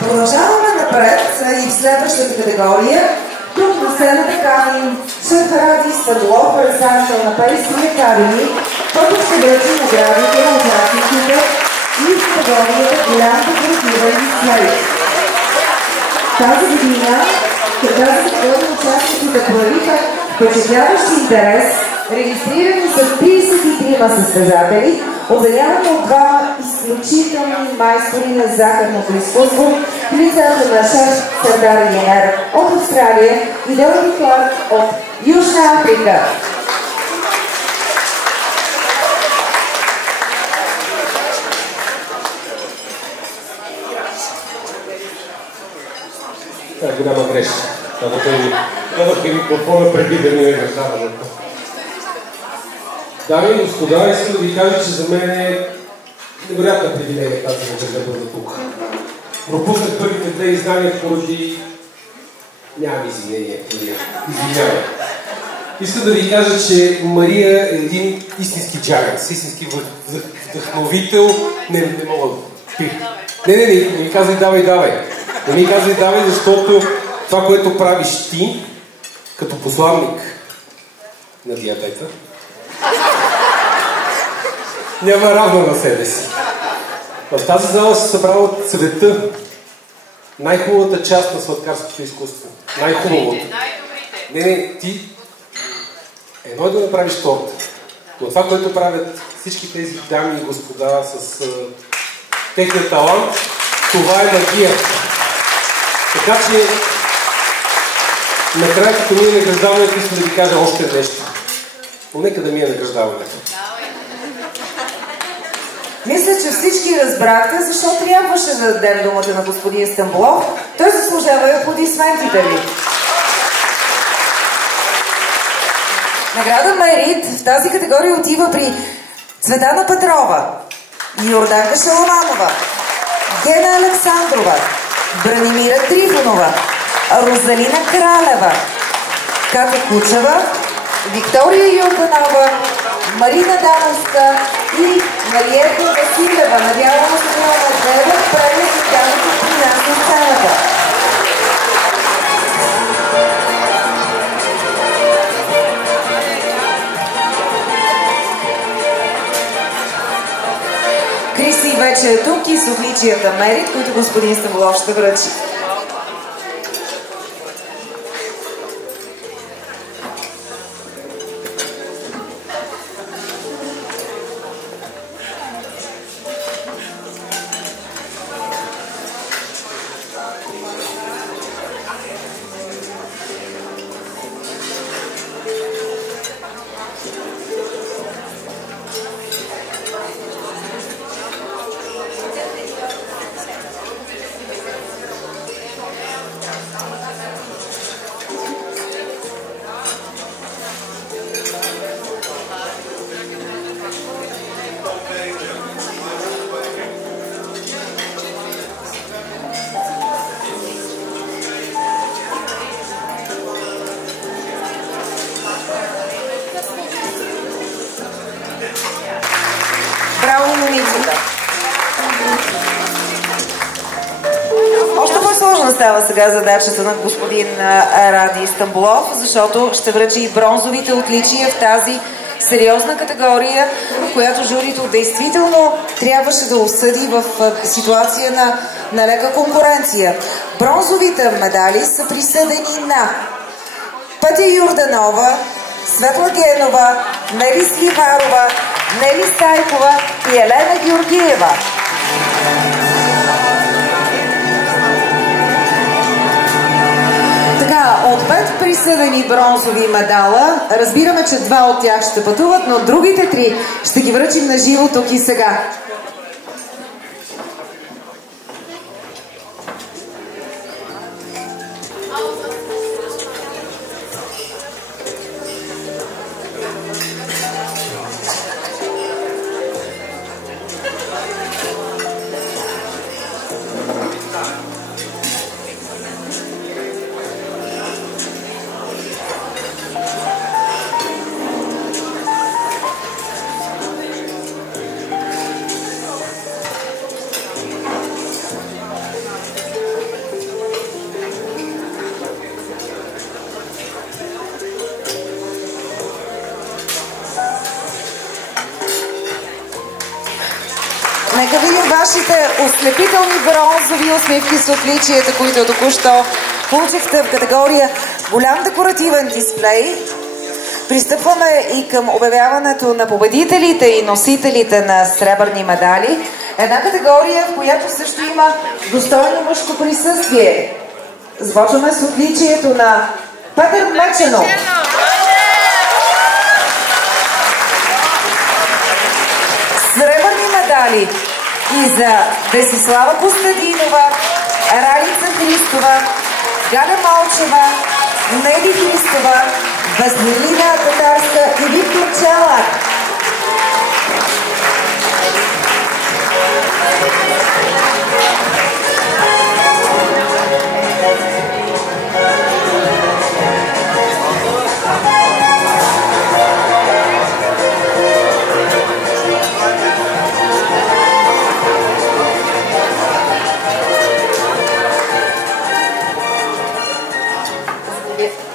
Продължаваме напред и в следващата категория. Тук на сцената каним шеф Ради Стадлов, представител на Пейси Лекарини, който ще връчи наградите на участниците и в категорията голям декоративен дисплей. Тази година Към тази категория участниците проявиха впечатляващ интерес. Регистрирани са 33 състезатели, оценявани от двама изключителни майстори на захарното изкуство, в лицата на шеф Сърдар Янер от Австралия и Дороти Кларк от Южна Африка. Това е голяма грешка. Дадох и микрофона преди да ми награждава. Дами и господа, искам да ви кажа, че за мен е невероятна привилегия тази вечер да бъда тук. Пропуснах първите две издания поради... Нямам извинение. Извинявай. Искам да ви кажа, че Мария е един истински джагърс, истински вдъхновител. Не мога да... Не ми казвай давай. Не ми казвай давай, защото това, което правиш ти, като посланник на диабета, няма равна на себе си. В тази зала се събрала цвета, най-хубавата част на сладкарското изкуство. Най-хубавата. Не, ти... Едно е да направиш торта, но това, което правят всички тези дами и господа с техния талант, това е магия. Така че, накрая, като ми е награждаването, искам да ви кажа още нещо. Но нека да ми е награждаването. Мисля, че всички разбрахте, защо трябваше да дадем думата на господин Стамболов. Той заслужава и аплодисментите ви. Награда Мерит в тази категория отива при Цветана Петрова, Йорданка Шаламанова, Гена Александрова, Бранимира Трифонова, Розалина Кралева, Катя Кучева, Виктория Йорданова, Марина Дановска и Мариета Василева. Надявам се да гледат правят и тяхното при нас на сцената. Криси вече е тук и с отличията Мерит, които господин Стамболов ще връчи. Браво, момичета! Още по-сложна става сега задачата на господин Ради Стамболов, защото ще връчи и бронзовите отличия в тази сериозна категория, в която журито действително трябваше да осъди в ситуация на лека конкуренция. Бронзовите медали са присъдени на Пътя Йорданова, Светла Генова, Нели Сливарова, Нели Стайкова и Елена Георгиева. Така, от 5 присъдени бронзови медала, разбираме, че 2 от тях ще пътуват, но другите 3 ще ги връчим на живо тук и сега. Нека видим вашите ослепителни бронзови усмивки с отличията, които току-що получихте в категория голям декоративен дисплей. Пристъпваме и към обявяването на победителите и носителите на сребърни медали. Една категория, в която също има достойно мъжко присъствие. Започваме с отличието на Петър Меченов. Сребърни медали и за Десислава Костадинова, Ралица Христова, Галя Малчева, Неди Христова, Василина Татарска и Виктор Чалак.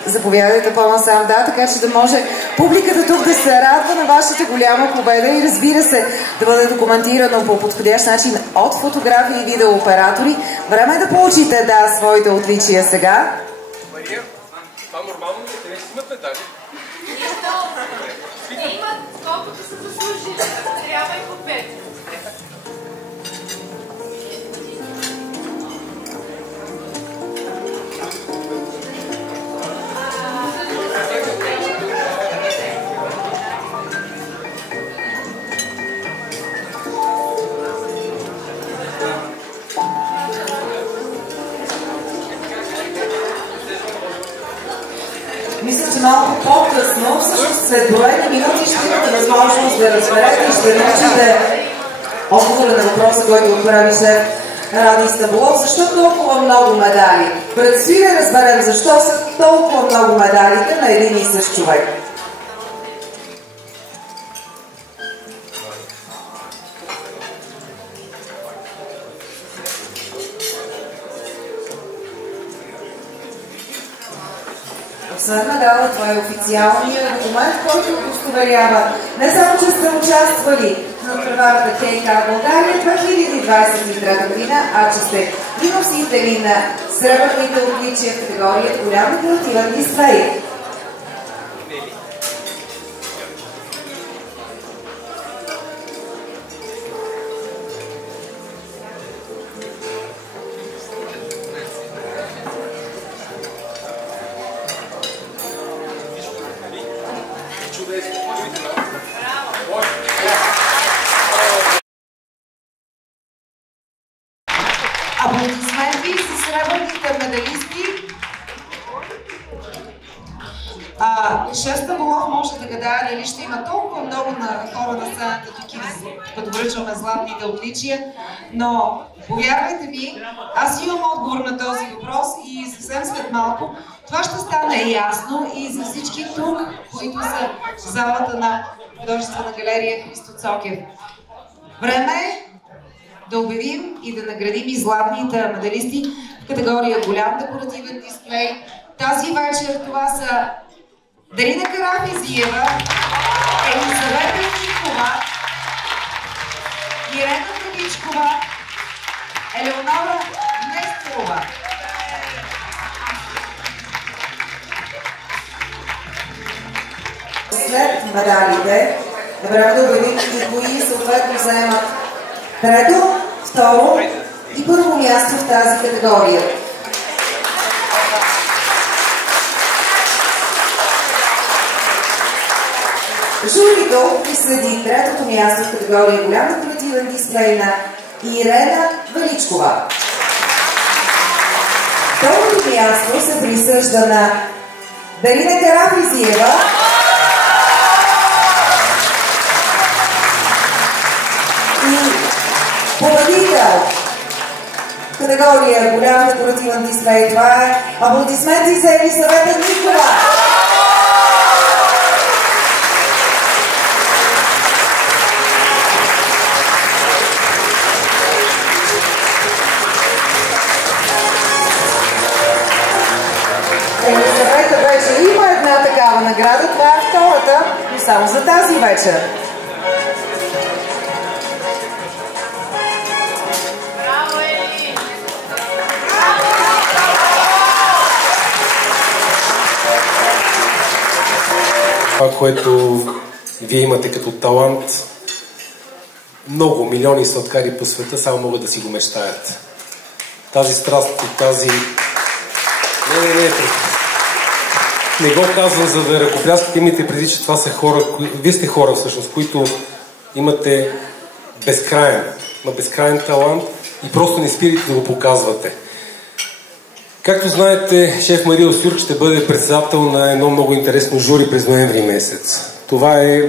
Заповядайте по-насам, да, така че да може публиката тук да се радва на вашата голяма победа и разбира се да бъде документирано по подходящ начин от фотографии и видеооператори. Време е да получите, да, своите отличия сега. Мария, това нормално ли? Те не си имат медали? Имат колкото са заслужили. Трябва и по 5. Мисля, че малко по-късно, всъщност след броени минути, ще имате възможност да разберете и ще научите отговора на въпроса, който отправи шеф Ради Стамболов. Защо толкова много медали? Предстои да разберем защо са толкова много медалите на един и същ човек. Освен медала, това е официалният документ, който удостоверява не само, че сте участвали на надпреварата ТК България 2023 година, а че сте и носители на сребърните отличия в категория голям декоративен дисплей. Аплодисменти за сребърните медалисти. Шеф Стамболов може да гадае дали ще има толкова много на хора на сцената тук, като връчваме златните отличия, но повярвайте ми, аз имам отговор на този въпрос и съвсем след малко това ще стане ясно и за всички тук, които са в залата на художествена галерия Христо Цокев. Време е да обявим и да наградим и златните медалисти в категория голям декоративен дисплей. Тази вечер това са Дарина Карафизиева, Елизавета Никова, Ирена Величкова, Елеонора Нестерова. След медалите е време да обявим и кои съответно заемат трето, второ и първо място в тази категория. Журито присъди третото място в категория голям декоративен дисплей на Ирена Величкова. Второто място се присъжда на Дарина Карафизиева и победител в категория голям декоративен дисплей. Това е аплодисменти за Елизавета Никова. Елизавета вече има една такава награда, това е втората, но само за тази вечер. Това, което вие имате като талант, много милиони сладкари по света само могат да си го мечтаят. Тази страст и тази... Не го казвам, за да ръкопляскате, имайте преди, че това са хора, вие сте хора всъщност, които имате безкрайен талант и просто не спирайте да го показвате. Както знаете, шеф Мария Осюрк ще бъде председател на едно много интересно жури през ноември месец. Това е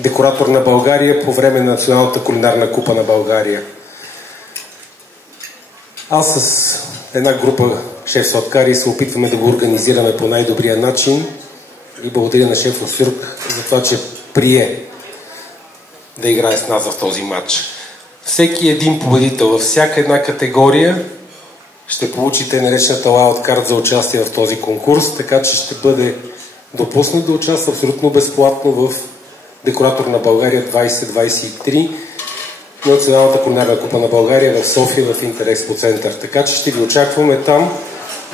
декоратор на България по време на Националната кулинарна купа на България. Аз с една група шеф-сладкари се опитваме да го организираме по най-добрия начин и благодаря на шеф Осюрк за това, че прие да играе с нас в този матч. Всеки един победител във всяка една категория ще получите наречената лаут карт за участие в този конкурс, така че ще бъде допуснат да участва абсолютно безплатно в Декоратор на България 2023 на Националната кулинарна купа на България в София в Интерекспо център. Така че ще ви очакваме там.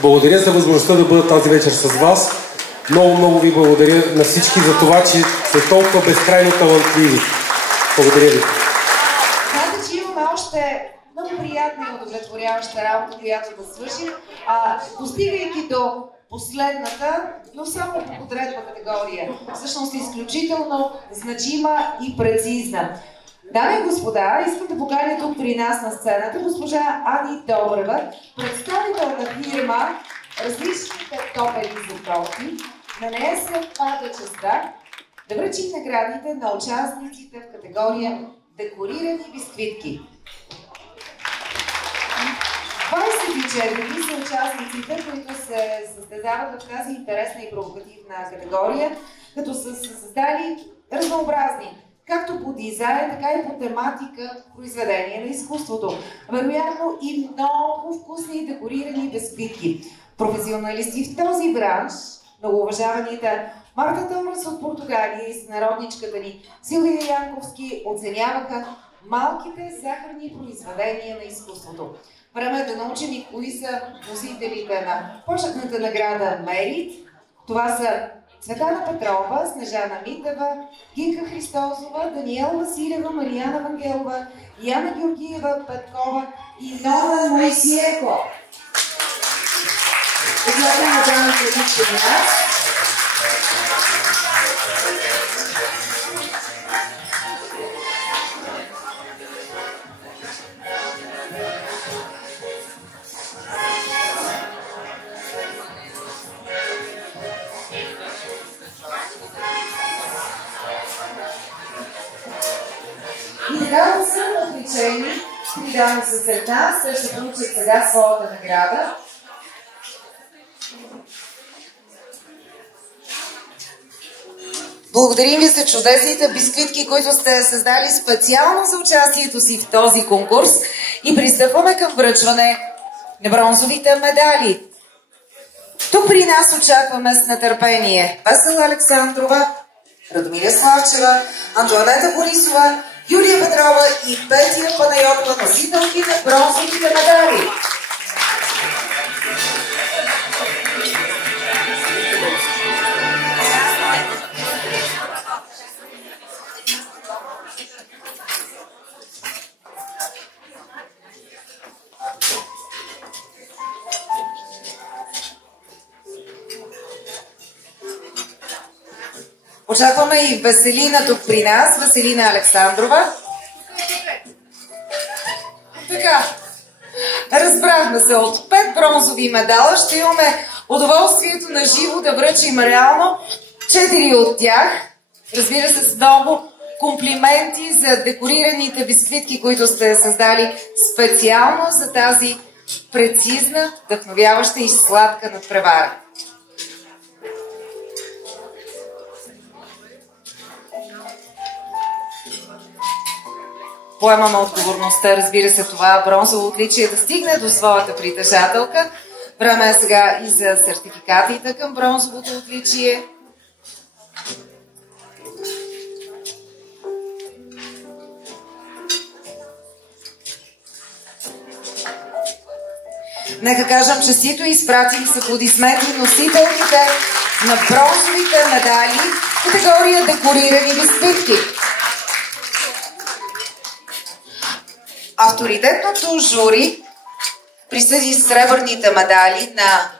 Благодаря за възможността да бъда тази вечер с вас. Много ви благодаря на всички за това, че сте толкова безкрайно талантливи. Благодаря ви. Знаете, че имаме още много приятна и удовлетворяваща работа, която да свършим, достигайки до последната, но само по подредба категория. Всъщност изключително значима и прецизна. Дами и господа, искам да поканя тук при нас на сцената госпожа Ани Добрева, представител на фирма Различните топери за торти. На нея се пада честа да връчим наградите на участниците в категория Декорирани бисквитки. 24 са участниците, които се състезават в тази интересна и провокативна категория, като са създали разнообразни, както по дизайн, така и по тематика произведения на изкуството. Вероятно и много вкусни и декорирани бисквитки. Професионалисти в този бранш, многоуважаваните Марта Торес от Португалия и сънародничката ни Силвия Янковски оценяваха малките захарни произведения на изкуството. Време е да научим и кои са носителите на почетната награда Мерит. Това са Цветана Петрова, Снежана Митева, Гинка Христозова, Даниела Василева, Марияна Вангелова, Яна Георгиева Петкова и Нова Моисиеко. Поздравяме на дамите от всички нас. И така да са отличени, три дами са сред нас, те ще получат сега своята награда. Благодарим ви за чудесните бисквитки, които сте създали специално за участието си в този конкурс и пристъпваме към връчване на бронзовите медали. Тук при нас очакваме с нетърпение Весела Александрова, Радомира Славчева, Антоанета Борисова, Юлия Петрова и Петя Панайотова, носителки на бронзовите медали. Очакваме и Веселина тук при нас, Веселина Александрова. Така, разбрахме се, от 5 бронзови медала ще имаме удоволствието на живо да връчим реално 4 от тях. Разбира се, с много комплименти за декорираните бисквитки, които сте създали специално за тази прецизна, вдъхновяваща и сладка надпревара. Поемаме отговорността, разбира се, това бронзово отличие да стигне до своята притежателка. Време е сега и за сертификатите към бронзовото отличие. Нека кажем честито и изпратили с аплодисменти носителките на бронзовите медали Категория декорирани бисквитки. Авторитетното жури присъди сребърните медали на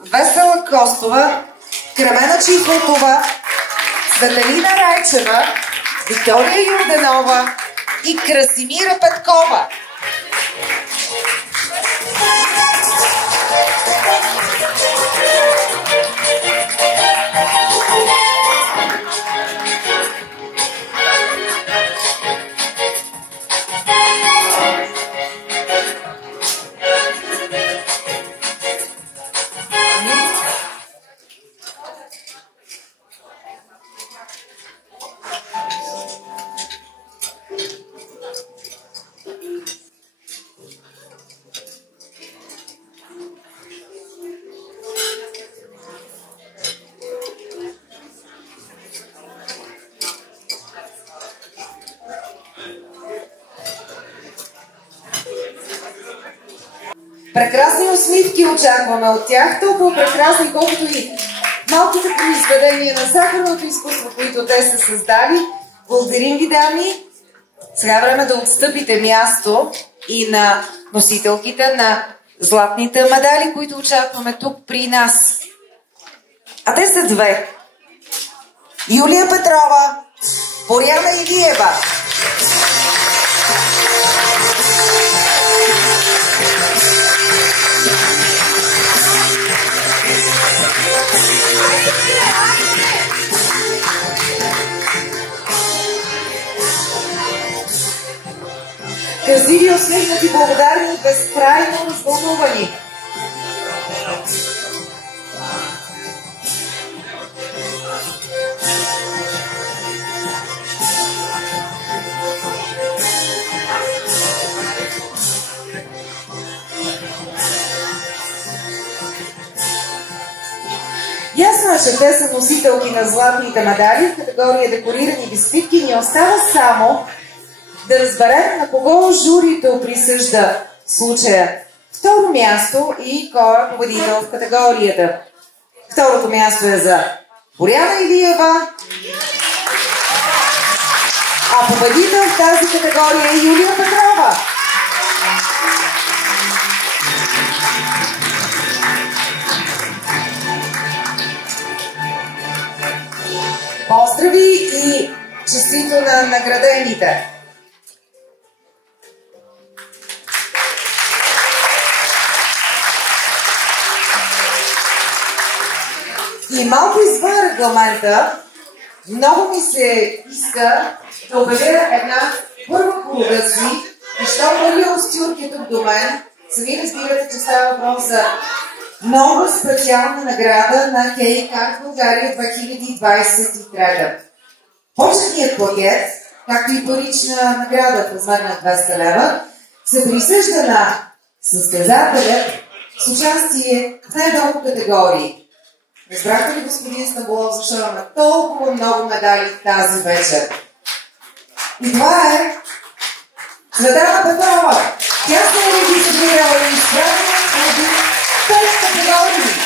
Весела Костова, Кремена Чифлотова, Светелина Райчева, Виктория Юрданова и Красимира Петкова. Прекрасни усмивки очакваме от тях, толкова прекрасни, колкото и малките произведения на сахарното изкуство, които те са създали. Благодарим ви, дами. Сега е време да отстъпите място и на носителките на златните медали, които очакваме тук при нас. А те са две. Юлия Петрова, Боряна Илиева. Красиви, усмихнати, благодарни и безкрайно развълнувани. Ясно е, че те са носителки на златните медали в категория декорирани бисквитки. Ни остава само да разберем на кого журито присъжда в случая второ място и кой е победител в категорията. Второто място е за Боряна Илиева, а победител в тази категория е Юлия Петрова. Поздрави и честито на наградените! И малко извън регламента, много ми се иска да обявя една първа по рода си, защото Мария Остюрк е тук до мен. Сами разбирате, че става въпрос за много специална награда на Кейкак България 2023. Почетният пакет, както и парична награда в размер на 200 лева, се присъжда на състезателя с участие в най-много категории. Разбрахте ли, господин Стамболов, защо имаме толкова много медали тази вечер? И това е Светлана Петрова. Тя се е регистрирала и изправена преди 5 категории.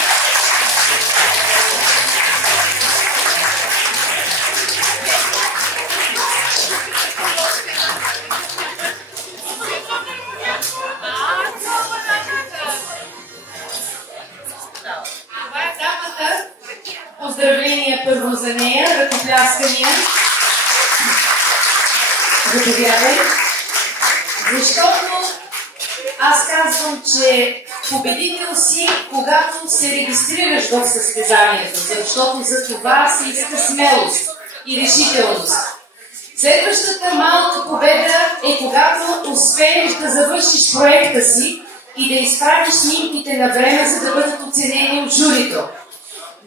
Поздравления първо за нея, ръкопляскания. Заповядай. Защото аз казвам, че победител си, когато се регистрираш в състезанието, защото за това се иска смелост и решителност. Следващата малка победа е когато успееш да завършиш проекта си и да изпратиш снимките на време, за да бъдат оценени от журито.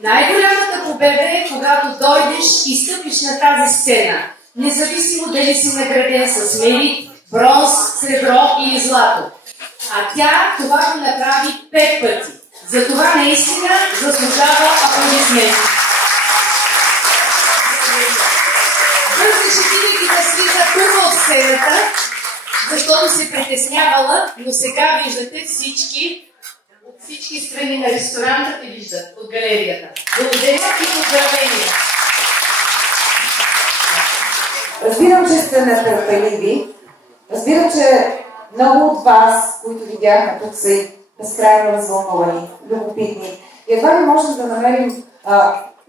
Най-голямата победа е, когато дойдеш и стъпиш на тази сцена, независимо дали си награден с мерит, бронз, сребро или злато. А тя това го направи 5 пъти. Затова наистина заслужава аплодисменти. Бързиче да слиза първо от сцената, защото се притеснявала, но сега виждате от всички страни на ресторанта те виждат от галерията. Благодаря и поздравления! Разбирам, че сте нетърпеливи. Разбирам, че много от вас, които видяхме тук, са и безкрайно развълнувани, любопитни. И едва ли можем да намерим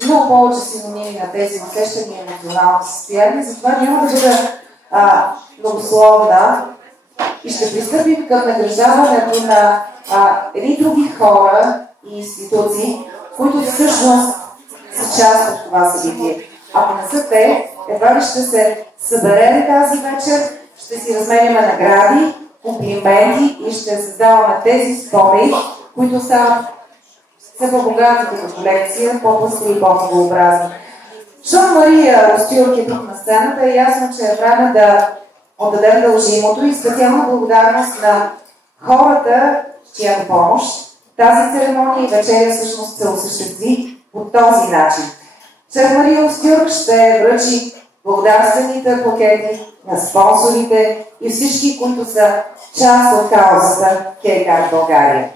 много повече синоними на тези усещания и емоционално състояние. Затова няма да бъда многословна и ще пристъпим към награждаването на едни други хора и институции, които всъщност са част от това събитие. Ако не са те, едва ли ще се съберем тази вечер, ще си разменяме награди, комплименти и ще създаваме тези спомени, които са по-богати като колекция, по-пъстри и по-многообразни. Жан-Мари Ростюрк е тук на сцената и ясно, че е време да отдадем дължимото и специална благодарност на хората, с чиято помощ тази церемония и вечеря всъщност се осъществи по този начин. Жан-Мари Ростюрк ще връчи благодарствените пакети на спонсорите и всички, които са част от каузата Кейкарт България.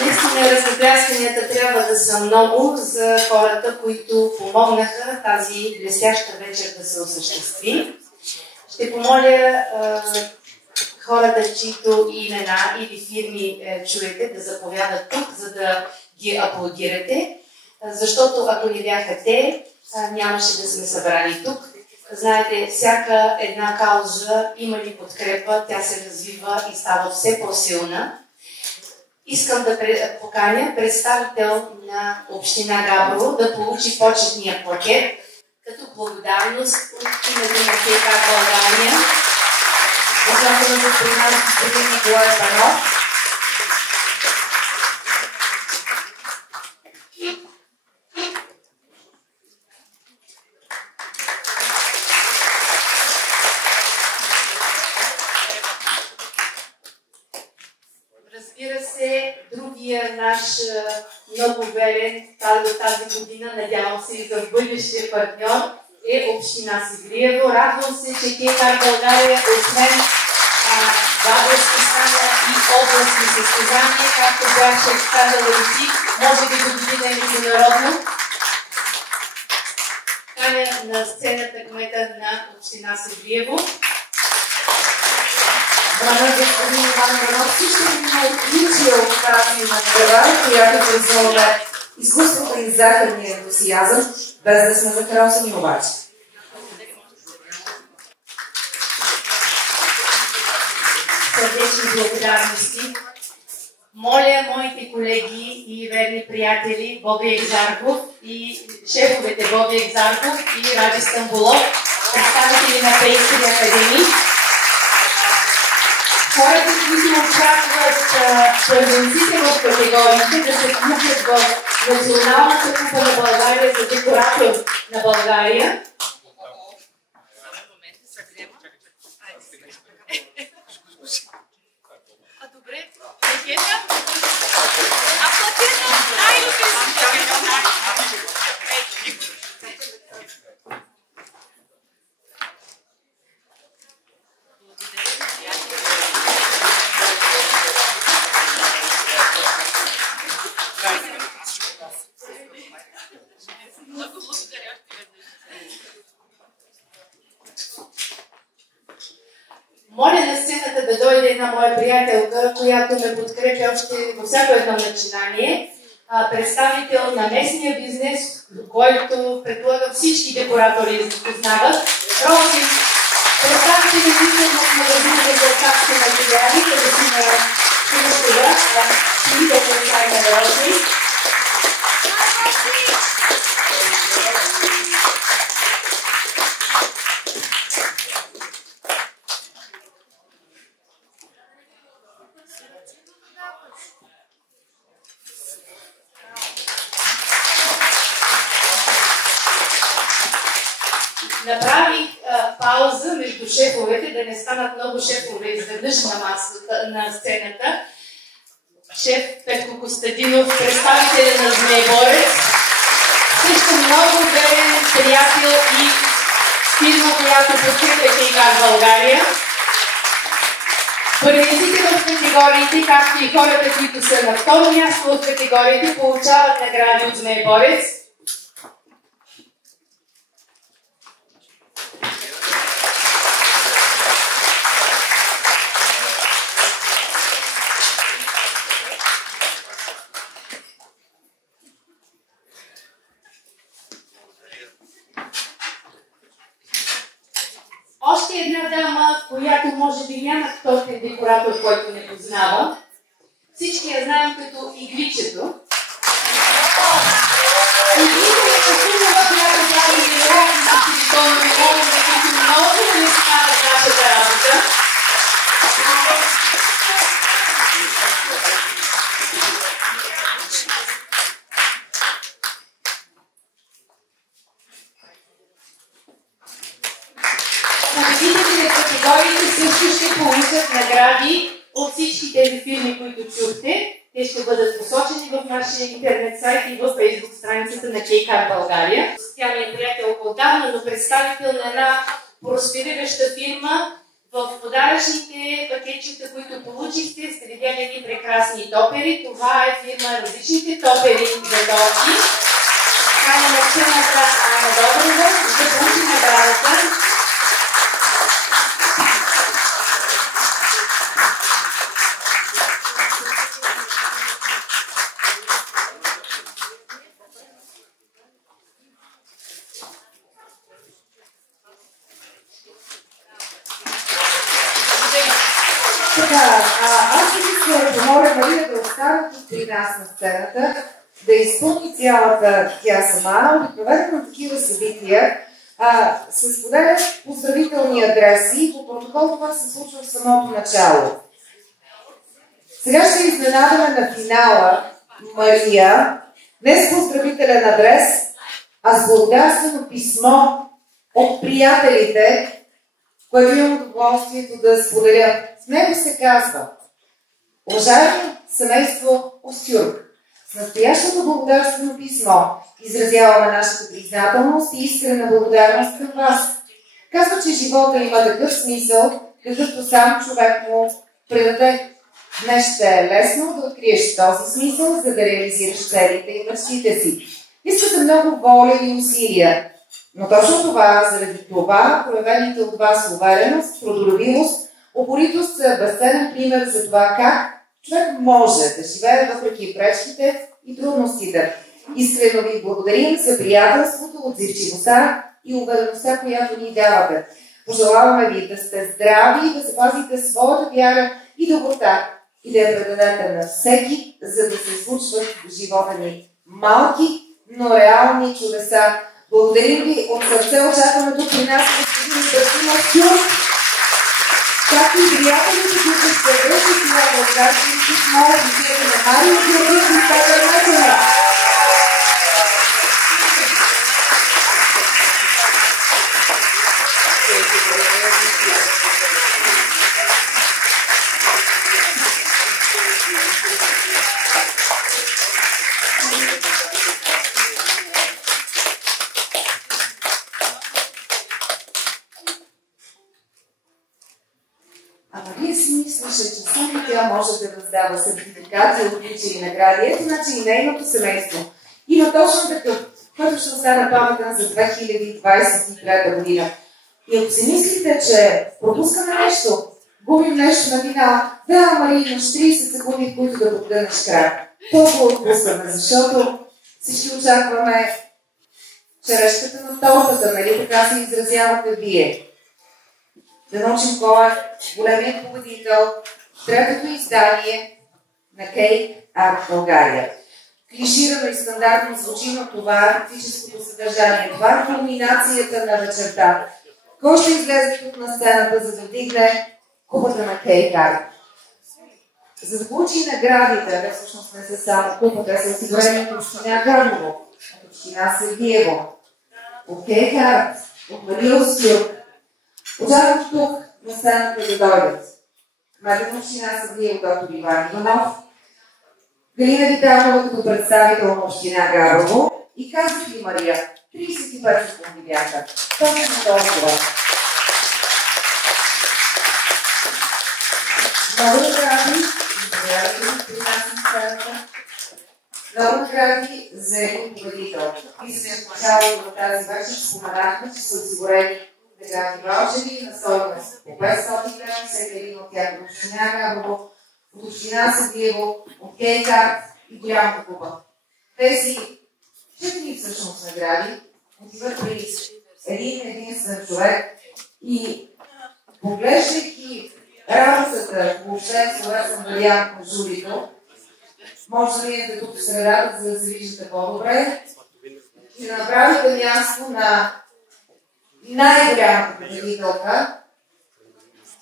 Наистина разпрясканията трябва да са много за хората, които помогнаха тази блестяща вечер да се осъществи. Ще помоля хората, чието имена или фирми чуете, да заповядат тук, за да ги аплодирате, защото ако не бяха те, нямаше да сме събрани тук. Знаете, всяка една кауза има ли подкрепа, тя се развива и става все по-силна. Искам да поканя представител на община Габрово да получи почетния пакет като благодарност от името на Кейкарт България. Особено за господин Николай Панов. Разбира се, другия наш много верен тази година, надявам се и за бъдещия партньор, е община Севлиево. Радвам се, че Кейкарт България, освен габровски стана и областни състезания, както бяха казала и ти, може би до година е международно. Каня на сцената кмета на община Севлиево. Господин Иван Ивановски ще ви отличил тази награда, която произволва изкуството и захарния ентусиазъм, без да сме закаросани обаче. Сърдечни благодарности. Моля моите колеги и верни приятели Боби Екзарков и шефовете Боби Екзарков и Ради Стамбулов, представители на Пейските академии, хората, които очакват първенците в категориите да се включат в Националната купа на България за декоратор на България. Моля на сцената да дойде една моя приятелка, която ме подкрепя още във всяко едно начинание. Представител на местния бизнес, който предполагам всички декоратори познават. Рози, представители на магазините за капки на материали, където си на Филипова, свидетел на Рози. Направих пауза между шефовете, да не станат много шефове изведнъж на сцената. Шеф Петко Костадинов, представител на Змейборец, също много верен приятел и фирма, която подкрепя Кейкарт България. Победителите в категориите, както и хората, които са на второ място от категориите, получават награди от Змейборец. Още една дама, която може би няма точен декоратор, който не познава. Всички я знаем като Игличето. Игличето е филмова, която прави невероятни силиконови голове, които много не стават нашата работа. Победителите в категориите също ще получат награди от всички тези фирми, които чухте. Те ще бъдат посочени в нашия интернет сайт и в фейсбук страницата на Кейкар България. Тя ми е приятелка отдавна, но представител на една просперираща фирма. В подаръчните пакетчета, които получихте, сте видяли едни прекрасни топери. Това е фирма Различните топери за торти. Крайна на сцената Ана Добрева ще получи наградата. Аз ще се помоля Мария да остане тук при нас на сцената, да изпълни цялата тя сама. Обикновено на такива събития се споделят поздравителни адреси. По протокол това се случва в самото начало. Сега ще изненадаме на финала Мария не с поздравителен адрес, а с благодарствено писмо от приятелите, което имам удоволствието да споделя. В него се казва: уважаемо семейство Остюрк, с настоящото благодарствено писмо изразяваме нашата признателност и искрена благодарност към вас. Казва, че живота има такъв смисъл, какъвто сам човек му предаде. Днес ще е лесно да откриеш този смисъл, за да реализираш целите и мечтите си. Искате много воля и усилия, но точно това, заради това, проявените от вас увереност, трудолюбивост, упоритост са безценен пример за това как човек може да живее въпреки пречките и трудностите. Искрено ви благодарим за приятелството, отзивчивостта и увереността, която ни давате. Пожелаваме ви да сте здрави, да запазите своята вяра и доброта и да я предадете на всеки, за да се случват в живота ни малки, но реални чудеса. Благодарим ви от сърце. Очакваме тук при нас господин Бърсима Стюр, както и приятелите, които ще вършат това български писмо в лицето на Марио Георгиев и Стадър Метона. Вие си мислеше, че само тя може да раздава сертификати, отличия и награди. Ето, значи и нейното семейство има точно такъв, който ще остане паметен за 2023 година. И ако си мислите, че пропускаме нещо, губим нещо на финал, да, Мари, имаш 30 секунди, в които да подгънеш крак. Толкова отпускаме, защото всички очакваме черешката на тортата, нали така се изразявате вие. Да научим кой е големият победител в третото издание на Кейк Арт България. Клиширано и стандартно звучи, но това е практическото съдържание. Това е кулминацията на вечерта. Кой ще излезе тук на сцената, за да вдигне купата на Кейк Арт? За да получи наградите, не всъщност не са само купата, са осигурени от община Гърново, от община Сергиево, от Кейк Арт, от Мария Остюрк. Очаквам тук на сцената да дойдат Медена община Сергиево, доктор Иван Иванов, Галина Виталова като представител на община Габрово и казах ли Мария, 35 секунди бяха. Точно толкова. Много награди, при нас на сцената. Много награди за един победител. Мисля, че в началото на тази вечер споменахме, че са осигурени наградни ваучери на стойност по 500 лева, всеки един от тях от община Габрово, от община Садиево, от Кейкарт и голямата купа. Тези 4 всъщност награди отиват при един единствен човек и поглеждайки работата, въобще словесен вариант на журито, може да видите тук в средата, за да се виждате по-добре и да направите място на най-голямата победителка,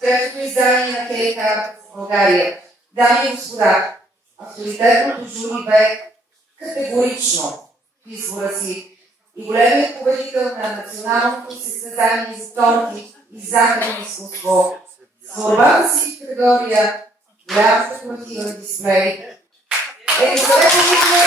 третото издание на Кейкарт в България. Дами и господа, авторитетното жури бе категорично в избора си и големият победител на националното състезание за торти и захарно изкуство с борбата си в категория голям декоративен дисплей Елисавета Никова.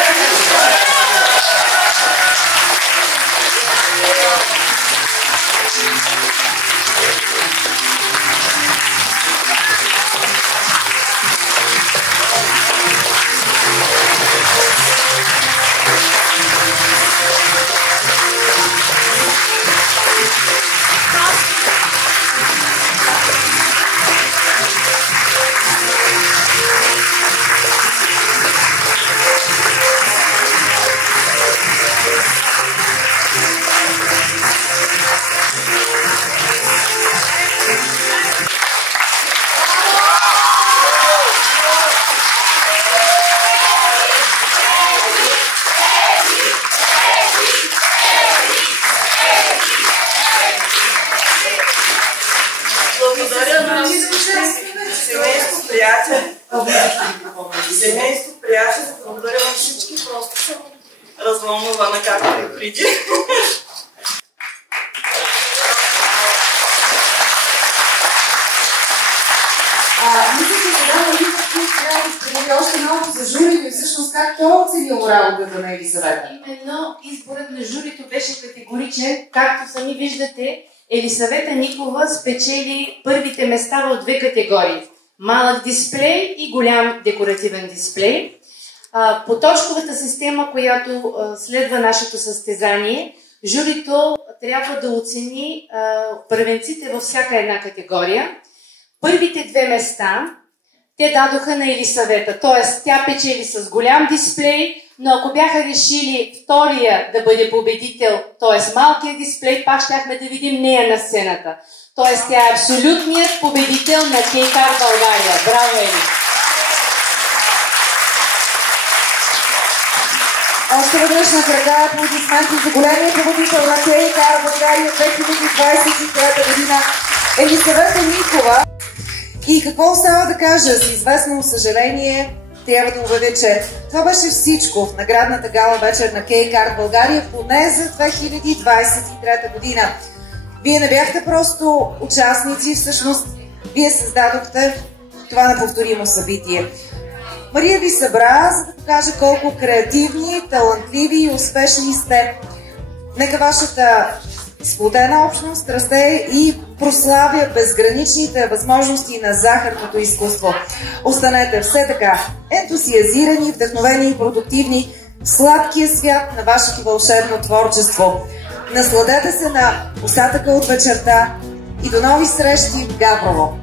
Семейство, приятели, благодаря на всички, просто съм развълнувана, както и преди. Мисля, че сега трябва да сподели още малко за журито и всъщност как то оценило работата на Елисавета. Именно изборът на журито беше категоричен, както сами виждате. Елисавета Никова спечели първите места в 2 категории. Малък дисплей и голям декоративен дисплей. По точковата система, която следва нашето състезание, журито трябва да оцени първенците във всяка една категория. Първите 2 места те дадоха на Елисавета, т.е. тя печели с голям дисплей, но ако бяха решили втория да бъде победител, т.е. малкият дисплей, пак щяхме да видим нея на сцената. Т.е. тя е абсолютният победител на Кейкарт България. Браво, Ели! Още веднъж на кръга аплодисменти за големия победител на Кейкарт България 2023 година Елисавета Никова. И какво остава да кажа? С известно съжаление трябва да обявя, че това беше всичко в наградната гала вечер на Кейкарт България, поне за 2023 година. Вие не бяхте просто участници, всъщност вие създадохте това неповторимо събитие. Мария ви събра, за да покаже колко креативни, талантливи и успешни сте. Нека вашата сплотена общност расте и прославя безграничните възможности на захарното изкуство. Останете все така ентусиазирани, вдъхновени и продуктивни в сладкия свят на вашето вълшебно творчество. Насладете се на остатъка от вечерта и до нови срещи в Габрово!